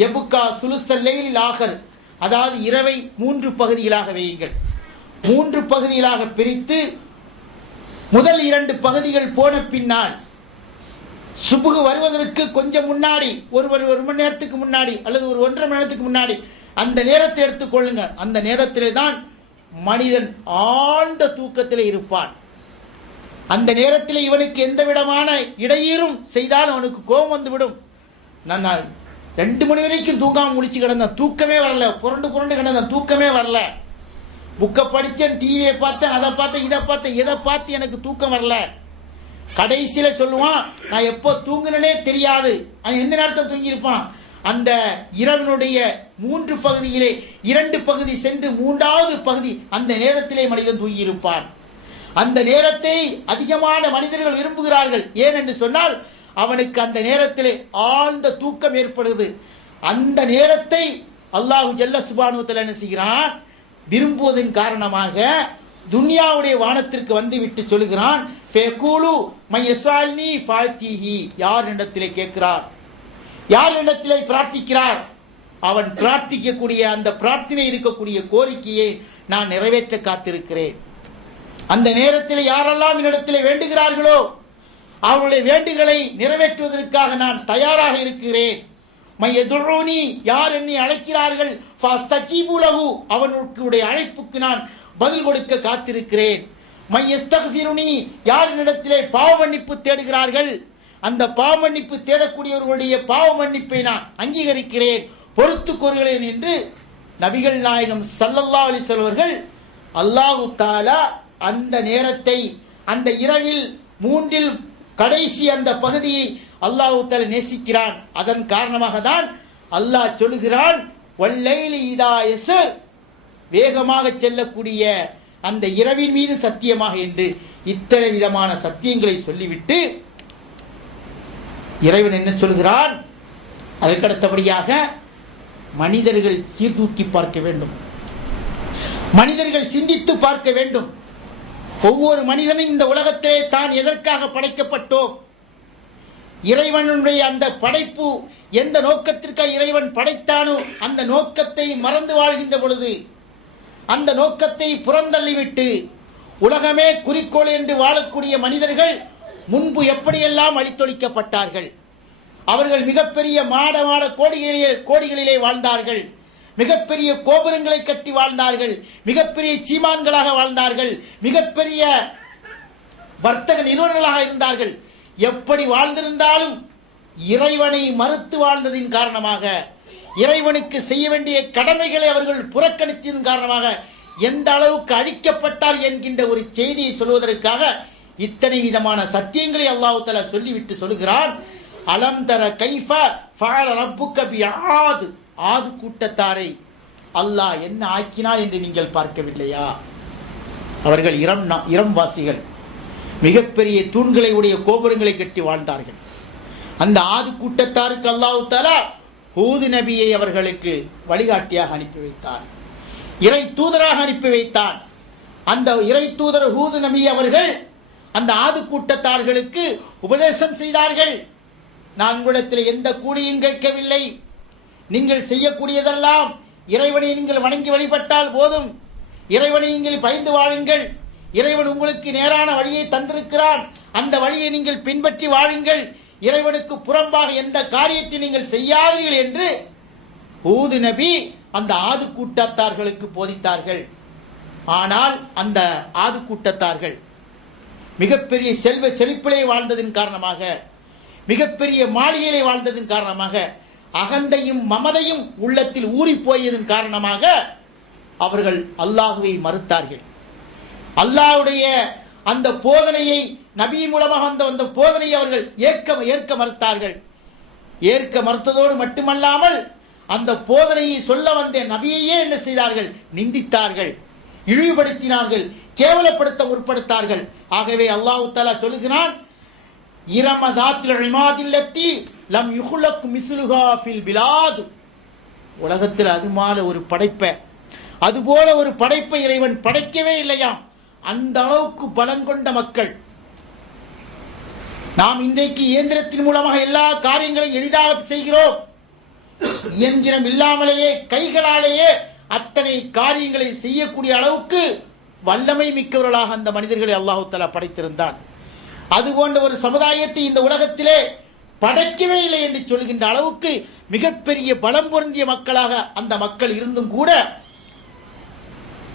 யபுகா சுலுஸல் லைலில் ஆகர், அதாவது இரவை 3 பகுதிகளாக வையுங்கள். 3 பகுதிகளாக பிரித்து முதல் 2 பகுதிகள் போன பின்னால் சுபுகு வருவதற்கு கொஞ்சம் முன்னாடி, ஒரு மணி நேரத்துக்கு முன்னாடி அல்லது ஒரு 1.5 மணி நேரத்துக்கு முன்னாடி அந்த நேரத்தை எடுத்துக்கொள்ளுங்க. அந்த நேரத்திலே தான் மனிதன் ஆழ்ந்த தூக்கத்திலே இருப்பான். அந்த நேரத்தில் இவனுக்கு எந்த விதமான இடையூறும் செய்தால் அவனுக்கு கோபம் வந்துவிடும். நான் 2 மணி வரைக்கும் தூங்காம முடிச்சு கிடந்தேன், தூக்கமே வரல, புரண்டு கிடந்தேன், தூக்கமே வரல. புக்கை படித்தேன், டிவியை பார்த்தேன், அதை பார்த்தேன், இதை பார்த்தேன், எதை பார்த்து எனக்கு தூக்கம் வரல. கடைசியில சொல்லுவான், நான் எப்போ தூங்குனனே தெரியாது. அவன் எந்த நேரத்தில் தூங்கியிருப்பான்? அந்த இரவனுடைய 3 பகுதியிலே 2 பகுதி சென்று 3வது பகுதி அந்த நேரத்திலே மனிதன் தூங்கியிருப்பான். அந்த நேரத்தை அதிகமான மனிதர்கள் விரும்புகிறார்கள். ஏன் என்று சொன்னால் அவனுக்கு அந்த நேரத்திலே ஆழ்ந்த தூக்கம் ஏற்படுது. அந்த நேரத்தை அல்லாஹு ஜல்ல சுப்ஹானஹு வ தஆலா என்ன செய்கிறான்? விரும்புவதன் காரணமாக துன்யாவுடைய வானத்திற்கு வந்துவிட்டு சொல்கிறான், ஃபயகூலு மையஸால்னி ஃபாத்திஹி, யார் இடத்திலே கேட்கிறார், யார் இடத்திலே பிரார்த்திக்கிறார், அவன் பிரார்த்திக்கக்கூடிய அந்த பிரார்த்தனை இருக்கக்கூடிய கோரிக்கையை நான் நிறைவேற்ற காத்திருக்கிறேன். அந்த நேரத்தில் யாரெல்லாம் என்னிடத்திலே வேண்டுகிறார்களோ அவர்களுடைய வேண்டுகளை நிறைவேற்றுவதற்காக நான் தயாராக இருக்கிறேன். மையதுர்ரூனி, யார் என்னை அழைக்கிறார்கள், ஃபஸ்தஜீபு லஹு, அவனுடைய அழைப்புக்கு நான் பதில் கொடுக்க காத்திருக்கிறேன். மையஸ்தக்ஃபிருனி, யார் என்னிடத்திலே பாவ மன்னிப்பு தேடுகிறார்கள், அந்த பாவ மன்னிப்பு தேடக்கூடியவர்களுடைய பாவ மன்னிப்பை நான் அங்கீகரிக்கிறேன், பொறுத்து கூறுகிறேன் என்று நபிகள் நாயகம் ஸல்லல்லாஹு அலைஹி வஸல்லம் அவர்கள் அல்லாஹு தஆலா அந்த நேரத்தை, அந்த இரவில் 3ல் கடைசி அந்த பகுதியை அல்லாஹ் தஆலா நேசிக்கிறான். அதன் காரணமாக தான் அல்லாஹ் சொல்கிறான், வல்லைலி இதா யஸ்ர், வேகமாக செல்லக்கூடிய அந்த இரவின் மீது சத்தியமாக என்று இத்தனை விதமான சத்தியங்களை சொல்லிவிட்டு இறைவன் என்ன சொல்கிறான்? அதற்கடுத்தபடியாக மனிதர்கள் சீர்தூக்கி பார்க்க வேண்டும், மனிதர்கள் சிந்தித்து பார்க்க வேண்டும். ஒவ்வொரு மனிதனும் இந்த உலகத்திலே தான் எதற்காக படைக்கப்பட்டோம், இறைவனுடைய அந்த படைப்பு எந்த நோக்கத்திற்காக இறைவன் படைத்தானோ அந்த நோக்கத்தை மறந்து வாழ்கின்ற பொழுது, அந்த நோக்கத்தை புறந்தள்ளிவிட்டு உலகமே குறிக்கோள் என்று வாழக்கூடிய மனிதர்கள் முன்பு எப்படியெல்லாம் அழித்தொழிக்கப்பட்டார்கள். அவர்கள் மிகப்பெரிய மாட கோடிகளிலே வாழ்ந்தார்கள், மிகப்பெரிய கோபுரங்களை கட்டி வாழ்ந்தார்கள், மிகப்பெரிய சீமான்களாக வாழ்ந்தார்கள், மிகப்பெரிய வர்த்தக நிறுவனங்களாக இருந்தார்கள். எப்படி வாழ்ந்திருந்தாலும் இறைவனை மறுத்து வாழ்ந்ததின் காரணமாக, இறைவனுக்கு செய்ய வேண்டிய கடமைகளை அவர்கள் புறக்கணித்ததன் காரணமாக எந்த அளவுக்கு அழிக்கப்பட்டால் என்கின்ற ஒரு செய்தியை சொல்வதற்காக இத்தனை விதமான சத்தியங்களை அல்லாஹ் தஆலா சொல்லிவிட்டு சொல்கிறான், அலம் தர கைஃப ஃபஅல ரப்புக பிஆத், ஆது கூட்டத்தாரை அல்லாஹ் என்ன ஆக்கினான் என்று நீங்கள் பார்க்கவில்லையா? அவர்கள் இரம்வாசிகள், மிகப்பெரிய தூண்களை உடைய கோபுரங்களை கட்டி வாழ்ந்தார்கள். அந்த ஆது கூட்டத்தாருக்கு அல்லாஹ் தஆலா ஹூத் நபியை அவர்களுக்கு வழிகாட்டியாக அனுப்பி வைத்தார், இறை தூதராக அனுப்பி வைத்தார். அந்த இறை தூதர் ஹூத் நபி அவர்கள் அந்த ஆது கூட்டத்தார்களுக்கு உபதேசம் செய்தார்கள். நான் உங்களிடத்தில் எந்த கூலியும் கேட்கவில்லை, நீங்கள் செய்யக்கூடியதெல்லாம் இறைவனை நீங்கள் வணங்கி வழிபட்டால் போதும், இறைவனை நீங்கள் பயந்து வாழுங்கள், இறைவன் உங்களுக்கு நேரான வழியை தந்திருக்கிறான், அந்த வழியை நீங்கள் பின்பற்றி வாழுங்கள், இறைவனுக்கு புறம்பாக எந்த காரியத்தை நீங்கள் செய்யாதீர்கள் என்று ஹூத் நபி அந்த ஆது கூட்டத்தார்களுக்கு போதித்தார்கள். ஆனால் அந்த ஆது கூட்டத்தார்கள் மிகப்பெரிய செல்வ செழிப்பிலே வாழ்ந்ததின் காரணமாக, மிகப்பெரிய மாளிகையிலே வாழ்ந்ததின் காரணமாக, அகந்தையும் மமதையும் உள்ளத்தில் ஊறி போயதன் காரணமாக அவர்கள் அல்லாஹுவை மறுத்தார்கள். அல்லாஹ்வுடைய அந்த போதனையை, நபி மூலமாக அந்த போதனையை அவர்கள் ஏற்க மறுத்தார்கள். ஏற்க மறுத்ததோடு மட்டுமல்லாமல் அந்த போதனையை சொல்ல வந்த நபியையே என்ன செய்தார்கள்? நிந்தித்தார்கள், இழிவுபடுத்தினார்கள், கேவலப்படுத்த முற்படுத்தார்கள். ஆகவே அல்லாஹ் தஆலா சொல்கிறான், இரமதாத்தில் இமாதில்லத்தி லம் யுஹ்லக் மிஸ்லுஹா ஃபில் பிலாத், உலகத்தில் அதுமால ஒரு படைப்பை, அதுபோல ஒரு படைப்பை இறைவன் படைக்கவே இல்லையாம். அந்த அளவுக்கு பலம் கொண்ட மக்கள். நாம் இன்றைக்கு இயந்திரத்தின் மூலமாக எல்லா காரியங்களையும் எளிதாக செய்கிறோம். இயந்திரம் இல்லாமலேயே கைகளாலேயே அத்தனை காரியங்களை செய்யக்கூடிய அளவுக்கு வல்லமை மிக்கவர்களாக அந்த மனிதர்களை அல்லாஹ் தஆலா படைத்திருந்தான். அதுபோன்ற ஒரு சமுதாயத்தை இந்த உலகத்திலே படைக்கவே இல்லை என்று சொல்கின்ற அளவுக்கு மிகப்பெரிய பலம் பொருந்திய மக்களாக அந்த மக்கள் இருந்தும் கூட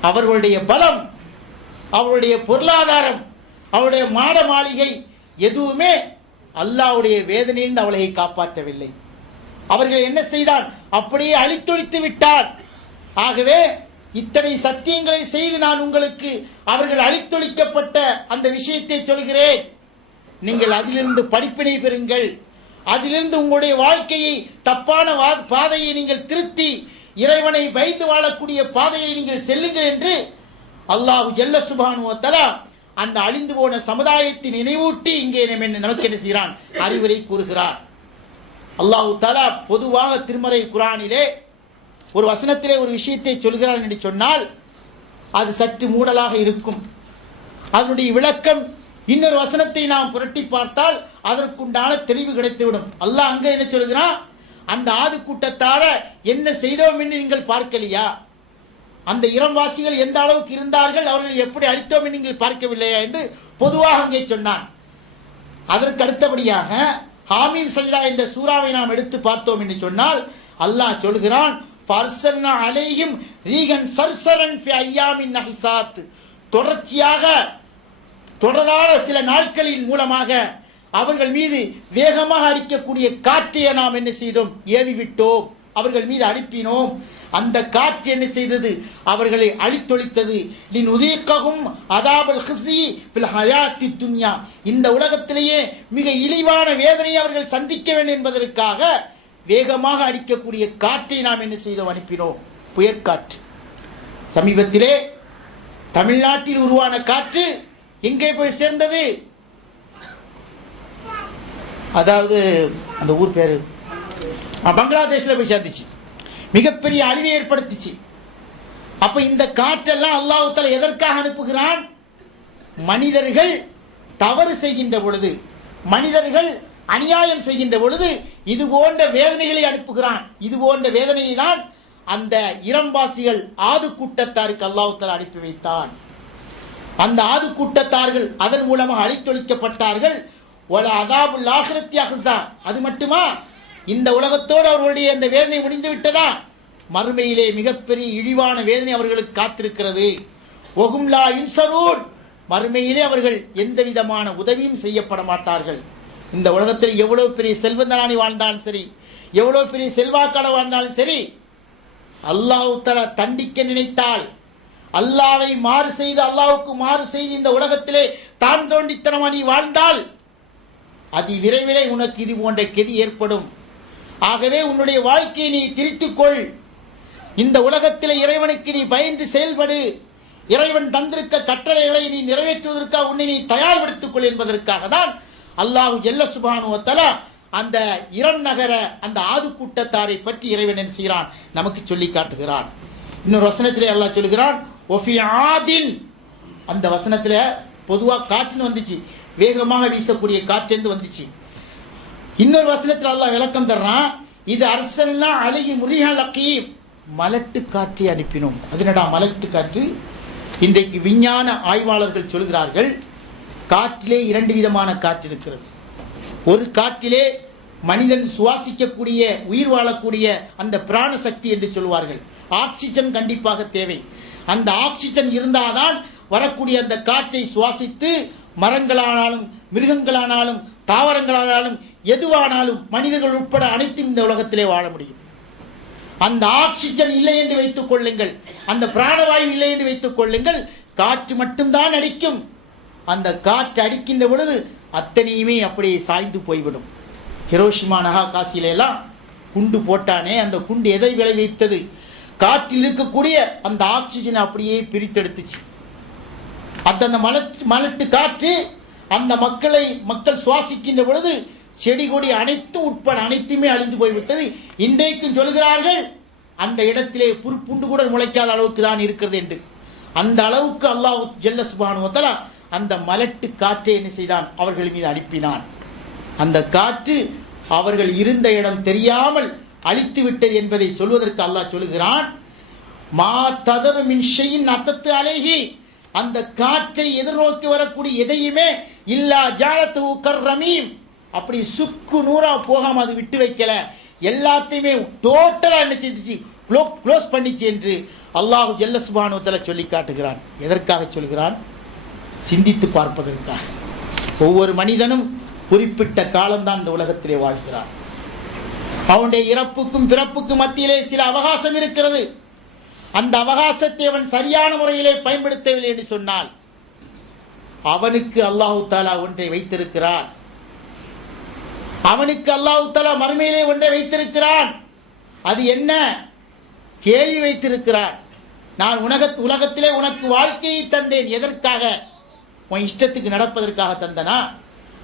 அவர்களுடைய பலம், அவருடைய பொருளாதாரம், அவருடைய மாட மாளிகை எதுவுமே அல்லாஹ்வுடைய வேதனையிலிருந்து அவளை காப்பாற்றவில்லை. அவர்கள் என்ன செய்தான்? அப்படியே அழித்தொழித்து விட்டார். ஆகவே இத்தனை சத்தியங்களை செய்து நான் உங்களுக்கு அவர்கள் அழித்தொழிக்கப்பட்ட அந்த விஷயத்தை சொல்கிறேன். நீங்கள் அதிலிருந்து படிப்பினை பெறுங்கள், அதிலிருந்து உங்களுடைய வாழ்க்கையை, தப்பான பாதையை நீங்கள் திருத்தி இறைவனை பயந்து வாழக்கூடிய பாதையை நீங்கள் செல்லுங்கள் என்று அல்லாஹ் ஜல்ல சுப்ஹானஹு வ தஆலா அந்த அழிந்து போன சமுதாயத்தை நினைவூட்டி இங்கே நமக்கு என்ன செய்கிறான்? அறிவுரை கூறுகிறான். அல்லாஹ் தஆலா பொதுவாக திருமறை குர்ஆனிலே ஒரு வசனத்திலே ஒரு விஷயத்தை சொல்கிறான் என்று சொன்னால் அது சற்று மூடலாக இருக்கும். அதனுடைய விளக்கம் இன்னொரு வசனத்தை நாம் புரட்டி பார்த்தால் அதற்குண்டான தெளிவு கிடைத்துவிடும். அல்லாஹ் அங்கே என்ன சொல்கிறான்? அந்த ஆது கூட்டத்தார என்ன செய்தோம் என்று நீங்கள் பார்க்கலையா? அந்த இரம்வாசிகள் எந்த அளவுக்கு இருந்தார்கள், அவர்கள் எப்படி அழித்தோம் என்று நீங்கள் பார்க்கவில்லையா என்று பொதுவாக அங்கே சொன்னான். அதற்கு அடுத்தபடியாக ஹாமீம் சஜ்தா என்ற சூறாவை நாம் எடுத்து பார்த்தோம் என்று சொன்னால் அல்லாஹ் சொல்கிறான், ஃபர்சல்னா அலைஹிம் ரீகன் சர்சரன் ஃபி அய்யாமின் நஹிசாத், தொடர்ச்சியாக தொடரான சில நாட்களின் மூலமாக அவர்கள் மீது வேகமாக அடிக்கக்கூடிய காற்றை நாம் என்ன செய்தோம்? ஏவிவிட்டோம், அவர்கள் மீது அனுப்பினோம். அந்த காற்று என்ன செய்தது? அவர்களை அழித்தொழித்தது. லினுதீகஹும் அதாபல் ஹிஸி ஃபில் ஹயாத்தி துன்யா, இந்த உலகத்திலேயே மிக இழிவான வேதனையை அவர்கள் சந்திக்க வேண்டும் என்பதற்காக வேகமாக அடிக்கக்கூடிய காற்றை நாம் என்ன செய்தோம்? அனுப்பினோம். புயற்காற்று. சமீபத்திலே தமிழ்நாட்டில் உருவான காற்று எங்கே போய் சேர்ந்தது? அதாவது அந்த ஊர் பேரு பங்களாதேஷ்ல போய் சேர்ந்துச்சு, மிகப்பெரிய அழிவை ஏற்படுத்திச்சு. அப்ப இந்த காற்றெல்லாம் அல்லாஹ் தஆலா எதற்காக அனுப்புகிறான்? மனிதர்கள் தவறு செய்கின்ற பொழுது, மனிதர்கள் அநியாயம் செய்கின்ற பொழுது இது போன்ற வேதனைகளை அனுப்புகிறான். இது போன்ற வேதனையை தான் அந்த இரம்பாசிகள் ஆது கூட்டத்தாருக்கு அல்லாஹ் தஆலா அனுப்பி வைத்தான். அந்த ஆது கூட்டத்தார்கள் அதன் மூலமாக அழித்தொழிக்கப்பட்டார்கள். வல அதாபுல் ஆகிரத்தி அஹ்ஸா, அது மட்டுமா? இந்த உலகத்தோடு அவர்களுடைய அந்த வேதனை முடிந்து விட்டதா? மறுமையிலே மிகப்பெரிய இழிவான வேதனை அவர்களுக்கு காத்திருக்கிறது. ஒஹும் லா யுன்சரூன், மறுமையிலே அவர்கள் எந்த விதமான உதவியும் செய்யப்பட மாட்டார்கள். இந்த உலகத்தில் எவ்வளவு பெரிய செல்வந்தராணி வாழ்ந்தாலும் சரி, எவ்வளவு பெரிய செல்வாக்காளர் வாழ்ந்தாலும் சரி, அல்லாஹ் தஆலா தண்டிக்க நினைத்தால், அல்லாவை மாறு செய்து அல்லாவுக்கு மாறு செய்து இந்த உலகத்திலே தான் தோண்டித்தனமா நீ வாழ்ந்தால் அதி விரைவிலே உனக்கு இது போன்ற கெதி ஏற்படும். ஆகவே உன்னுடைய வாழ்க்கையை நீ திருத்திக்கொள். இந்த உலகத்திலே இறைவனுக்கு நீ பயந்து செயல்படு. இறைவன் தந்திருக்க கட்டளைகளை நீ நிறைவேற்றுவதற்காக உன்னை நீ தயார்படுத்திக் கொள் என்பதற்காக தான் அல்லாஹ் ஜல்ல சுப்ஹானஹு வ தஆலா அந்த இரண் நகர அந்த ஆது கூட்டத்தாரை பற்றி இறைவன் என்ன செய்கிறான், நமக்கு சொல்லி காட்டுகிறான். இன்னொரு வசனத்திலே அல்லாஹ் சொல்கிறான், ஒஃபி ஆதின். அந்த வசனத்தில் பொதுவாக காற்றுன்னு வந்துச்சு, வேகமாக வீசக்கூடிய காற்று வந்துச்சு. இன்னொரு வசனத்தில் அல்லாஹ் விளக்கம் தர்றான், இது அரசல்லா அழகி முறிஹல் அகீம், மலட்டு காற்றை அனுப்பினோம். அதனடா மலட்டு காற்று? இன்றைக்கு விஞ்ஞான ஆய்வாளர்கள் சொல்கிறார்கள், காற்றிலே 2 விதமான காற்று இருக்கிறது. ஒரு காற்றிலே மனிதன் சுவாசிக்கக்கூடிய உயிர் வாழக்கூடிய அந்த பிராண சக்தி என்று சொல்வார்கள். ஆக்சிஜன் கண்டிப்பாக தேவை. அந்த ஆக்சிஜன் இருந்தால்தான் வரக்கூடிய அந்த காற்றை சுவாசித்து மரங்களானாலும் மிருகங்களானாலும் தாவரங்களானாலும் எதுவானாலும் மனிதர்கள் உட்பட அனைத்தும் இந்த உலகத்திலே வாழ முடியும். அந்த ஆக்சிஜன் இல்லை என்று வைத்துக் கொள்ளுங்கள், அந்த பிராணவாயு இல்லை என்று வைத்துக் கொள்ளுங்கள், காற்று மட்டும்தான் அடிக்கும். அந்த காற்று அடிக்கின்ற பொழுது அத்தனையுமே அப்படியே சாய்ந்து போய்விடும். ஹிரோஷிமா நகாகாசியில எல்லாம் குண்டு போட்டானே, அந்த குண்டு எதை விளைவித்தது? காற்றில் இருக்கக்கூடிய அந்த ஆக்சிஜனை அப்படியே பிரித்தெடுத்துச்சு. அந்த மலட்டு காற்று அந்த மக்கள் சுவாசிக்கின்ற பொழுது செடி கொடி அனைத்தும் உட்பட அனைத்துமே அழிந்து போய்விட்டது. இன்றைக்கும் சொல்கிறார்கள் அந்த இடத்திலே புண்டு கூட முளைக்காத அளவுக்கு தான் இருக்கிறது என்று. அந்த அளவுக்கு அல்லாஹ் ஜல்ல சுப்ஹானஹு வ தஆலா அந்த மலட்டு காற்றை என்ன செய்தான், அவர்கள் மீது அனுப்பினான். அந்த காற்று அவர்கள் இருந்த இடம் தெரியாமல் அழித்து விட்டது என்பதை சொல்வதற்கு அல்லாஹ் சொல்லுகிறான், மா ததரு மின் ஷைஇன் அத்தத்து அலைஹி, அந்த காற்றை எதிர்நோக்கி வரக்கூடிய எதையுமே இல்லா ஜாலத்து கர்ரமீம், அப்படி சுக்கு நூறா போகாம அது விட்டு வைக்கல, எல்லாத்தையுமே டோட்டலா என்ன செஞ்சிச்சு, க்ளோஸ் பண்ணிச்சு என்று அல்லாஹ் ஜல்ல சுப்ஹானஹு வ தஆலா சொல்லி காட்டுகிறான். எதற்காக சொல்கிறான்? சிந்தித்து பார்ப்பதற்காக. ஒவ்வொரு மனிதனும் குறிப்பிட்ட காலம்தான் இந்த உலகத்திலே வாழ்கிறான். அவனுடைய இறப்புக்கும் பிறப்புக்கும் மத்தியிலே சில அவகாசம் இருக்கிறது. அந்த அவகாசத்தை அவன் சரியான முறையிலே பயன்படுத்தவில்லை என்று சொன்னால் அவனுக்கு அல்லாஹு தஆலா ஒன்றை வைத்திருக்கிறான். அவனுக்கு அல்லாஹு தஆலா மறுமையிலே ஒன்றை வைத்திருக்கிறான். அது என்ன? கேள்வி வைத்திருக்கிறான். நான் உலகத்திலே உனக்கு வாழ்க்கையை தந்தேன், எதற்காக? உன் இஷ்டத்துக்கு நடப்பதற்காக தந்தனா?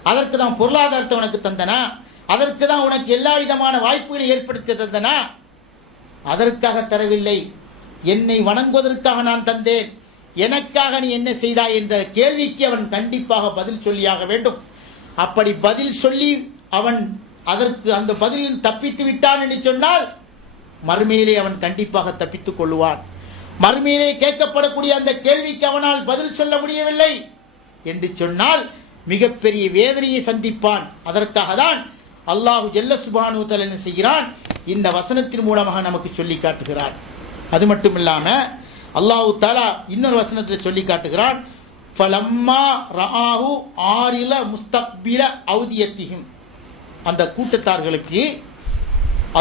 அதற்கு தான் பொருளாதாரத்தை உனக்கு தந்தனா? அதற்கு தான் உனக்கு எல்லா விதமான வாய்ப்புகளை ஏற்படுத்தி தந்தனா? அதற்காக தரவில்லை. என்னை வணங்குவதற்காக நான் தந்தேன். எனக்காக நீ என்ன செய்தாய் என்ற கேள்விக்கு அவன் கண்டிப்பாக பதில் சொல்லியாக வேண்டும். அப்படி பதில் சொல்லி அவன் அதற்கு அந்த பதிலில் தப்பித்து விட்டான் என்று சொன்னால் மறுமையிலே அவன் கண்டிப்பாக தப்பித்துக் கொள்ளுவான். மறுமையிலே கேட்கப்படக்கூடிய அந்த கேள்விக்கு அவனால் பதில் சொல்ல முடியவில்லை என்று சொன்னால் மிகப்பெரிய வேதனையை சந்திப்பான். அதற்காக தான் அல்லாஹ் ஜல்ல சுப்ஹானஹு வ தஆலா என்ன செய்கிறான், இந்த வசனத்தின் மூலமாக நமக்கு சொல்லி காட்டுகிறான். அது மட்டும் இல்லாம அல்லாஹ் தஆலா இன்னொரு வசனத்தில் சொல்லி காட்டுகிறான், ஃபலம்மா ரஆஹு ஆரில முஸ்தக்பில அவுதியத்திஹிம், அந்த கூட்டத்தார்களுக்கு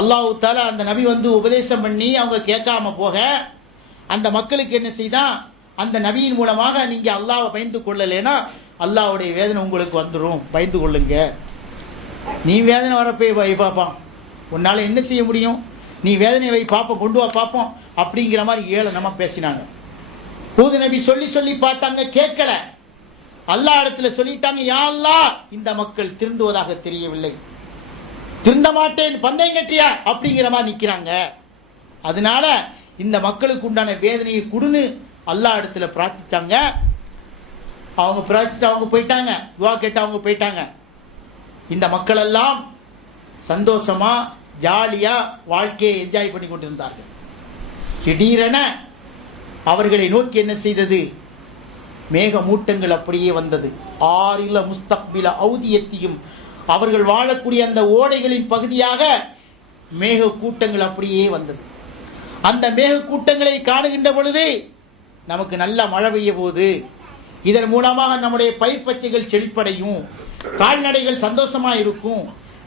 அல்லாஹ் தஆலா அந்த நபி உபதேசம் பண்ணி அவங்க கேட்காம போக அந்த மக்களுக்கு என்ன செய்தான், அந்த நபியின் மூலமாக நீங்க அல்லாஹ்வை பயந்து கொள்ளலைன்னா அல்லாஹ்வுடைய வேதனை உங்களுக்கு வந்துடும், பயந்து கொள்ளுங்க. நீ வேதனை வரப்போய் வை பார்ப்பான், உன்னால என்ன செய்ய முடியும், நீ வேதனை வை பார்ப்போம், கொண்டு வா பார்ப்போம் அப்படிங்கிற மாதிரி ஏளனமா பேசினாங்க. ஹூத் நபி சொல்லி சொல்லி பார்த்தாங்க, கேட்கல. அல்லாஹ் இடத்துல சொல்லிட்டாங்க, யா அல்லாஹ் இந்த மக்கள் திருந்துவதாக தெரியவில்லை, திருந்த மாட்டேன் பந்தயம் கட்டியா அப்படிங்கிற மாதிரி நிக்கிறாங்க. அதனால இந்த மக்களுக்கு உண்டான வேதனையை கொடுன்னு அல்லாஹ் இடத்துல பிரார்த்திச்சாங்க. அவங்க பிரார்த்திச்சு அவங்க போயிட்டாங்க, துவா கேட்டு அவங்க போயிட்டாங்க. இந்த மக்கள் எல்லாம் சந்தோஷமா ஜாலியா வாழ்க்கையை என்ஜாய் பண்ணி கொண்டிருந்தார்கள். திடீரென அவர்களை நோக்கி என்ன செய்தது, மேக மூட்டங்கள் அப்படியே வந்தது. ஆரில முஸ்தக்பில அவுதியத்தியும், அவர்கள் வாழக்கூடிய அந்த ஓடைகளின் பகுதியாக மேக கூட்டங்கள் அப்படியே வந்தது. அந்த மேக கூட்டங்களை காணுகின்ற பொழுது நமக்கு நல்ல மழை பெய்ய போகுது, இதன் மூலமாக நம்முடைய பயிர் பச்சைகள் செழிப்படையும், கால்நடைகள் சந்தோஷமா இருக்கும்,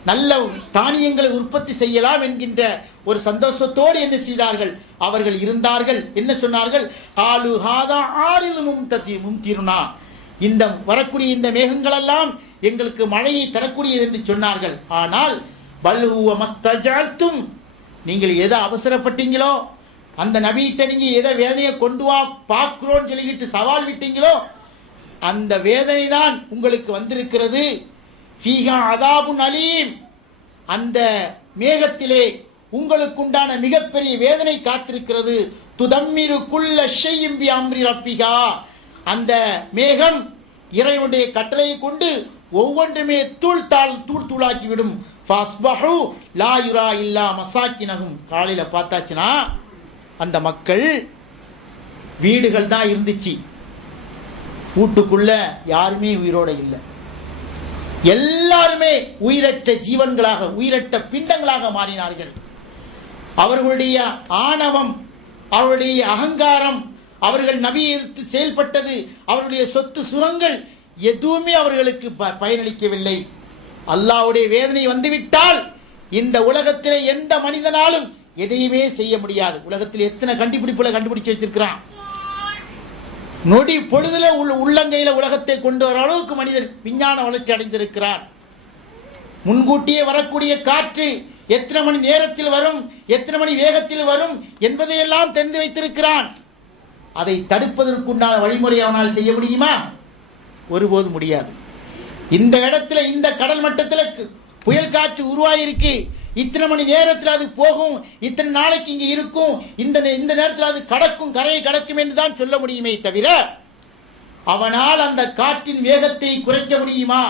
நல்ல தானியங்களை உற்பத்தி செய்யலாம் என்கின்ற ஒரு சந்தோஷத்தோடு என்ன செய்தார்கள்? அவர்கள் இருந்தார்கள். என்ன சொன்னார்கள்? ஆலு ஹாதா ஆரிதுமும் தீருனா, இந்த வரக்கூடிய இந்த மேகங்கள் எல்லாம் எங்களுக்கு மழையை தரக்கூடியது என்று சொன்னார்கள். ஆனால் பல்ஹுவ மஸ்தஜஅல்தும், நீங்கள் எதை அவசரப்பட்டீங்களோ, அந்த நபியிட்ட நீங்க எதை வேதனையை கொண்டு வா பார்க்கிறோன்னு சொல்லிக்கிட்டு சவால் விட்டீங்களோ, அந்த வேதனை தான் உங்களுக்கு வந்திருக்கிறது. ஃபீஹா அதாபுன் அலீம், அந்த மேகத்திலே உங்களுக்கு உண்டான மிகப்பெரிய வேதனை காத்திருக்கிறது. துதம்மிரு குல்ல ஷைஇம் பி அம்ரி ரப்பிஹா, அந்த மேகம் இறைவனுடைய கட்டளையை கொண்டு ஒவ்வொன்றுமே தூள் தூளாக்கிவிடும். ஃபஸ்பஹு லா யுரா இல்லா மசாக்கினஹும், காலையில பார்த்தாச்சுன்னா அந்த மக்கள் வீடுகள் தான் இருந்துச்சு, வீட்டுக்குள்ள யாருமே உயிரோட இல்லை. எல்லாருமே உயிரற்ற ஜீவன்களாக, உயிரற்ற பிண்டங்களாக மாறினார்கள். அவர்களுடைய ஆணவம், அவருடைய அகங்காரம், அவர்கள் நபியை எதிர்த்து செயல்பட்டது, அவருடைய சொத்து சுகங்கள் எதுவுமே அவர்களுக்கு பயனளிக்கவில்லை. அல்லாஹ்வுடைய வேதனை வந்துவிட்டால் இந்த உலகத்திலே எந்த மனிதனாலும் எதையுமே செய்ய முடியாது. உலகத்தில் எத்தனை கண்டுபிடிப்புகளை கண்டுபிடிச்சு வச்சிருக்கிறான். நொடி பொழுதுல உள்ளங்கையில உலகத்தை கொண்டு வர அளவுக்கு மனிதன் விஞ்ஞான வளர்ச்சி அடைந்திருக்கிறான். முன்கூட்டியே வரக்கூடிய காற்று எத்தனை மணி நேரத்தில் வரும், எத்தனை மணி வேகத்தில் வரும் என்பதையெல்லாம் தெரிந்து வைத்திருக்கிறான். அதை தடுப்பதற்குண்டான வழிமுறை அவனால் செய்ய முடியுமா? ஒருபோது முடியாது. இந்த இடத்துல, இந்த கடல் மட்டத்தில் புயல் காற்று உருவாயிருக்கு, இத்தனை மணி நேரத்தில் அது போகும், இத்தனை நாளைக்கு இங்க இருக்கும், இந்த நேரத்தில் அது கடக்கும், கரையை கடக்கும் என்று தான் சொல்ல முடியுமே தவிர அவனால் அந்த காற்றின் வேகத்தை குறைக்க முடியுமா?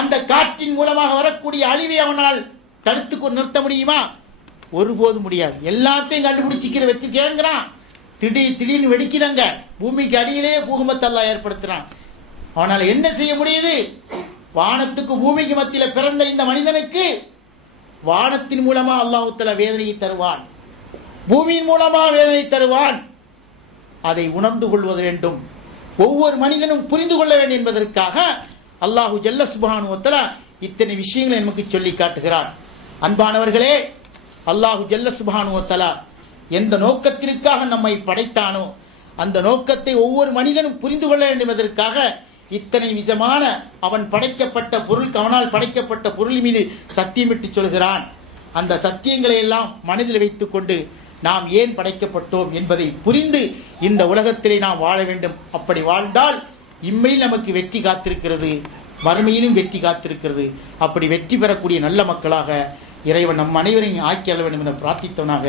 அந்த காற்றின் மூலமாக வரக்கூடிய அழிவை அவனால் தடுத்து நிறுத்த முடியுமா? ஒருபோது முடியாது. எல்லாத்தையும் கண்டுபிடிச்சிக்கிற வச்சிருக்கேங்கிறான், திடீர்னு வெடிக்குதாங்க, பூமிக்கு அடியிலேயே பூகம்பத்தை அல்லாஹ் ஏற்படுத்துறான். அவனால் என்ன செய்ய முடியுது? வானத்துக்கு பூமிக்கு மத்தியில் பிறந்த இந்த மனிதனுக்கு வானத்தின் மூலமா அல்லாஹ் தஆலா வேதனையை தருவான், பூமியின் மூலமா வேதனை தருவான். அதை உணர்ந்து கொள்வது வேண்டும், ஒவ்வொரு மனிதனும் புரிந்து கொள்ள வேண்டும் என்பதற்காக அல்லாஹு ஜல்ல சுப்ஹானஹு வ தஆலா இத்தனை விஷயங்களை நமக்கு சொல்லி காட்டுகிறான். அன்பானவர்களே, அல்லாஹு ஜல்ல சுப்ஹானஹு வ தஆலா எந்த நோக்கத்திற்காக நம்மை படைத்தானோ அந்த நோக்கத்தை ஒவ்வொரு மனிதனும் புரிந்து கொள்ள வேண்டும் என்பதற்காக இத்தனை விதமான அவன் படைக்கப்பட்ட பொருள், அவனால் படைக்கப்பட்ட பொருள் மீது சத்தியமிட்டு சொல்கிறான். அந்த சத்தியங்களை எல்லாம் மனதில் வைத்துக் கொண்டு நாம் ஏன் படைக்கப்பட்டோம் என்பதை புரிந்து இந்த உலகத்திலே நாம் வாழ வேண்டும். அப்படி வாழ்ந்தால் இம்மையில் நமக்கு வெற்றி காத்திருக்கிறது, மறுமையிலும் வெற்றி காத்திருக்கிறது. அப்படி வெற்றி பெறக்கூடிய நல்ல மக்களாக இறைவன் நம் அனைவரையும் ஆக்கி அள்ள வேண்டும் என பிரார்த்தித்தவனாக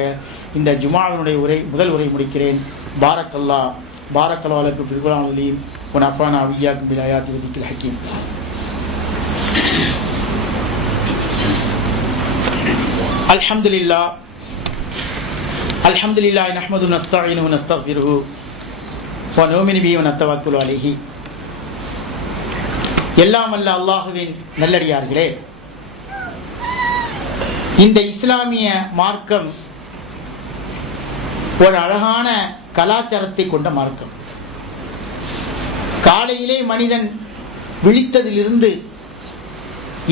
இந்த ஜுமாவினுடைய முதல் உரை முடிக்கிறேன். பாரக்கல்லாஹு லக்கும் ஃபில் குர்ஆனில் அலீம் வ நஃபஅனா வ இய்யாக்கும் பில் ஆயாத்தி வ திக்ரில் ஹக்கீம். அல்ஹம்துலில்லாஹ் நஹ்மதுஹு நஸ்தஈனுஹு வ நஸ்தக்ஃபிருஹு வ நுமினு பிஹி வ நத்தவக்கலு அலைஹி. எல்லாம் வல்ல அல்லாஹ்வின் நல்லடியார்களே, இந்த இஸ்லாமிய மார்க்கம் ஒரு அழகான கலாச்சாரத்தை கொண்ட மார்க்கம். காலையிலே மனிதன் விழித்ததிலிருந்து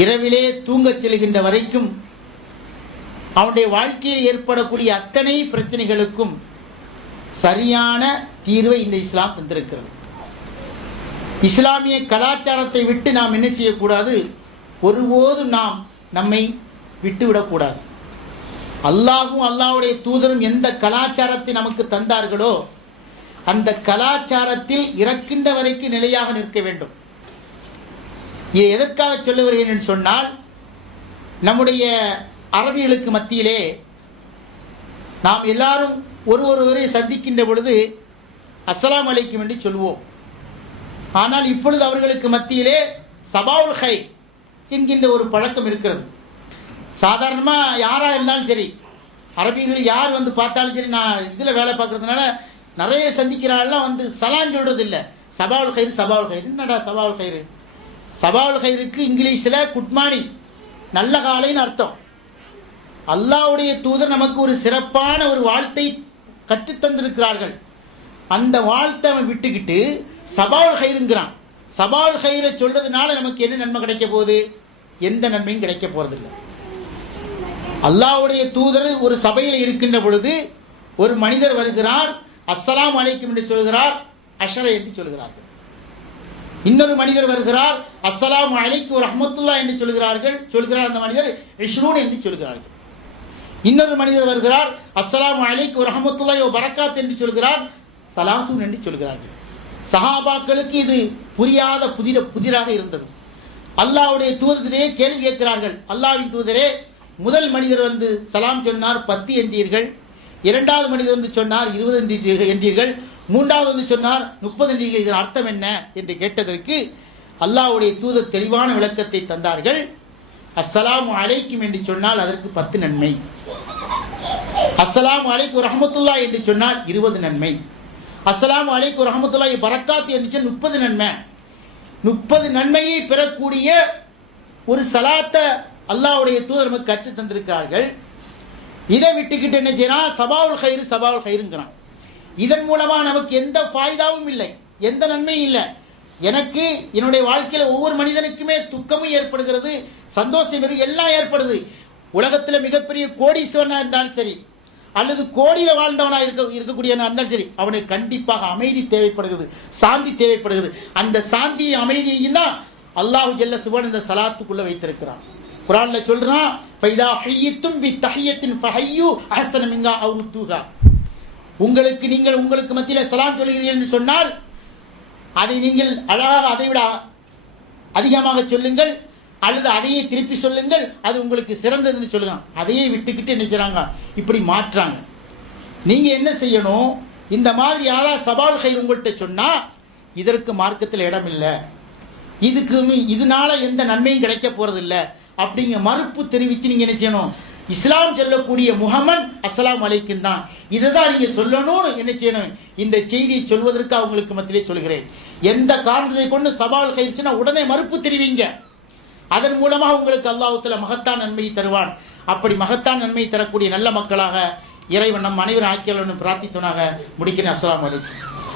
இரவிலே தூங்கச் செல்கின்ற வரைக்கும் அவனுடைய வாழ்க்கையில் ஏற்படக்கூடிய அத்தனை பிரச்சனைகளுக்கும் சரியான தீர்வை இந்த இஸ்லாம் தந்திருக்கிறது. இஸ்லாமிய கலாச்சாரத்தை விட்டு நாம் என்ன செய்யக்கூடாது? ஒருபோதும் நாம் நம்மை விட்டுவிடக்கூடாது. அல்லாஹும் அல்லாஹ்வுடைய தூதரும் எந்த கலாச்சாரத்தை நமக்கு தந்தார்களோ அந்த கலாச்சாரத்தில் இறக்கின்ற வரைக்கும் நிலையாக நிற்க வேண்டும். இதை எதற்காக சொல்ல வருகிறேன் என்று சொன்னால், நம்முடைய அரபிகளுக்கு மத்தியிலே நாம் எல்லாரும் ஒருவரை சந்திக்கின்ற பொழுது அஸ்ஸலாமு அலைக்கும் என்று சொல்வோம். ஆனால் இப்பொழுது அவர்களுக்கு மத்தியிலே சபாவுல் ஹைர் என்கின்ற ஒரு பழக்கம் இருக்கிறது. சாதாரணமாக யாராக இருந்தாலும் சரி, அரபியர்கள் யார் வந்து பார்த்தாலும் சரி, நான் இதில் வேலை பார்க்கறதுனால நிறைய சந்திக்கிறாள்லாம் வந்து சலான் சொல்றது இல்லை. சபாவுல் ஹைர், சபாவுல் ஹைர். என்னடா சபாவுல் ஹைர்? சபாவுல் ஹைருக்கு இங்கிலீஷில் குட் மார்னிங், நல்ல காலைன்னு அர்த்தம். அல்லாஹ்வுடைய தூதர் நமக்கு ஒரு சிறப்பான ஒரு வாழ்த்தை கற்றுத்தந்திருக்கிறார்கள். அந்த வாழ்த்தை அவன் விட்டுக்கிட்டு சபாவுல் ஹைருங்கிறான். சபாவுல் ஹைரை சொல்றதுனால நமக்கு என்ன நன்மை கிடைக்க போகுது? எந்த நன்மையும் கிடைக்க போறதில்லை. அல்லாஹ்வுடைய தூதர் ஒரு சபையில் இருக்கின்ற பொழுது ஒரு மனிதர் வருகிறார், அஸ்ஸலாமு அலைக்கும் என்று சொல்கிறார், அஷர என்று சொல்கிறார்கள். இன்னொரு மனிதர் வருகிறார், அஸ்ஸலாமு அலைக்கும் ரஹ்மத்துல்லாஹ் என்று சொல்கிறார் அந்த மனிதர் இஷ்ரூன் என்று சொல்கிறார்கள். இன்னொரு மனிதர் வருகிறார், அஸ்ஸலாமு அலைக்கும் ரஹ்மத்துல்லாஹி வ பரக்காத் என்று சொல்கிறார், சலாசூன் என்று சொல்கிறார்கள். சஹாபாக்களுக்கு இது புரியாத புதிராக இருந்தது. அல்லாஹ்வுடைய தூதரே கேள்வி கேட்கிறார்கள், அல்லாஹ்வின் தூதரே, முதல் மனிதர் வந்து சலாம் சொன்னார் 10 என்றீர்கள், இரண்டாவது மனிதர் வந்து சொன்னார் 20 என்றீர்கள், மூன்றாவது வந்து சொன்னார் 30 என்றீர்கள், இதன் அர்த்தம் என்ன என்று கேட்டதற்கு அல்லாஹ்வுடைய தூதர் தெளிவான விளக்கத்தை தந்தார்கள். அஸ்ஸலாமு அலைக்கும் என்று சொன்னால் அதற்கு 10 நன்மை, அஸ்ஸலாமு அலைக்கும் ரஹ்மத்துல்லாஹ் என்று சொன்னால் 20 நன்மை, அஸ்ஸலாமு அலைக்கும் ரஹ்மத்துல்லாஹி பரக்காத் என்று சொன்னால் 30 நன்மை. 30 நன்மையை பெறக்கூடிய ஒரு சலாத்தை அல்லாஹ்வுடைய தூதர் நமக்கு கற்று தந்திருக்கிறார்கள். இதை விட்டுக்கிட்டு என்ன செய்யறான், சபாவுல் ஹைருங்கிறான். இதன் மூலமா நமக்கு எந்த ஃபாய்தாவும் இல்லை, எந்த நன்மையும் இல்லை. எனக்கு என்னுடைய வாழ்க்கையில ஒவ்வொரு மனிதனுக்குமே துக்கமும் ஏற்படுகிறது, சந்தோஷம் எல்லாம் ஏற்படுது. உலகத்தில் மிகப்பெரிய கோடீஸ்வரனா இருந்தாலும் சரி, அல்லது கோடியில வாழ்ந்தவனா இருக்கக்கூடியவனா இருந்தாலும் சரி, அவனுக்கு கண்டிப்பாக அமைதி தேவைப்படுகிறது, சாந்தி தேவைப்படுகிறது. அந்த சாந்தி அமைதியையும் தான் அல்லாஹ் ஜல்ல சுப்ஹானஹு இந்த சலாத்துக்குள்ள வைத்திருக்கிறான். குர்ஆன்ல சொல்றான், ஃபைதா ஹய்யித்தும் பி தஹியத்தின் ஃபஹய்யு அஹ்ஸன மின்ஹா அவ் ருத்தூஹா. உங்களுக்கு மத்தியில சலாம் சொல்கிறீர்கள் என்று சொன்னால் அதை நீங்கள் அழகாக அதை விட அதிகமாக சொல்லுங்கள், அல்லது அதையே திருப்பி சொல்லுங்கள், அது உங்களுக்கு சிறந்ததுன்னு சொல்லுங்க. அதையே விட்டுக்கிட்டு என்ன செய்றாங்க, இப்படி மாற்றாங்க. நீங்க என்ன செய்யணும், இந்த மாதிரி யாராவது சபால் ஹைர் உங்கள்கிட்ட சொன்னா இதற்கு மார்க்கத்தில் இடம் இல்லை, இதனால எந்த நன்மையும் கிடைக்க போறது இல்லை அப்படிங்க மறுப்பு தெரிவிச்சு நீங்க என்ன செய்யணும், இஸ்லாம் சொல்லக்கூடிய முஹம்மது அஸ்ஸலாமு அலைக்கும் தான், இதை தான் நீங்க சொல்லணும்னு என்ன செய்யணும். இந்த செய்தியை சொல்வதற்கு அவங்களுக்கு மத்தியிலே சொல்கிறேன். எந்த காரணத்தை கொண்டு சபால் ஹைர்ச்சுன்னா உடனே மறுப்பு தெரிவிங்க. அதன் மூலமாக உங்களுக்கு அல்லாஹ் தஆலா மகத்தான் நன்மையை தருவான். அப்படி மகத்தான் நன்மையை தரக்கூடிய நல்ல மக்களாக இறைவன் நம் அனைவரும் ஆக்கியவனும் பிரார்த்தித்தவனாக முடிக்கிறேன். அஸ்ஸலாமு அலைக்கும்.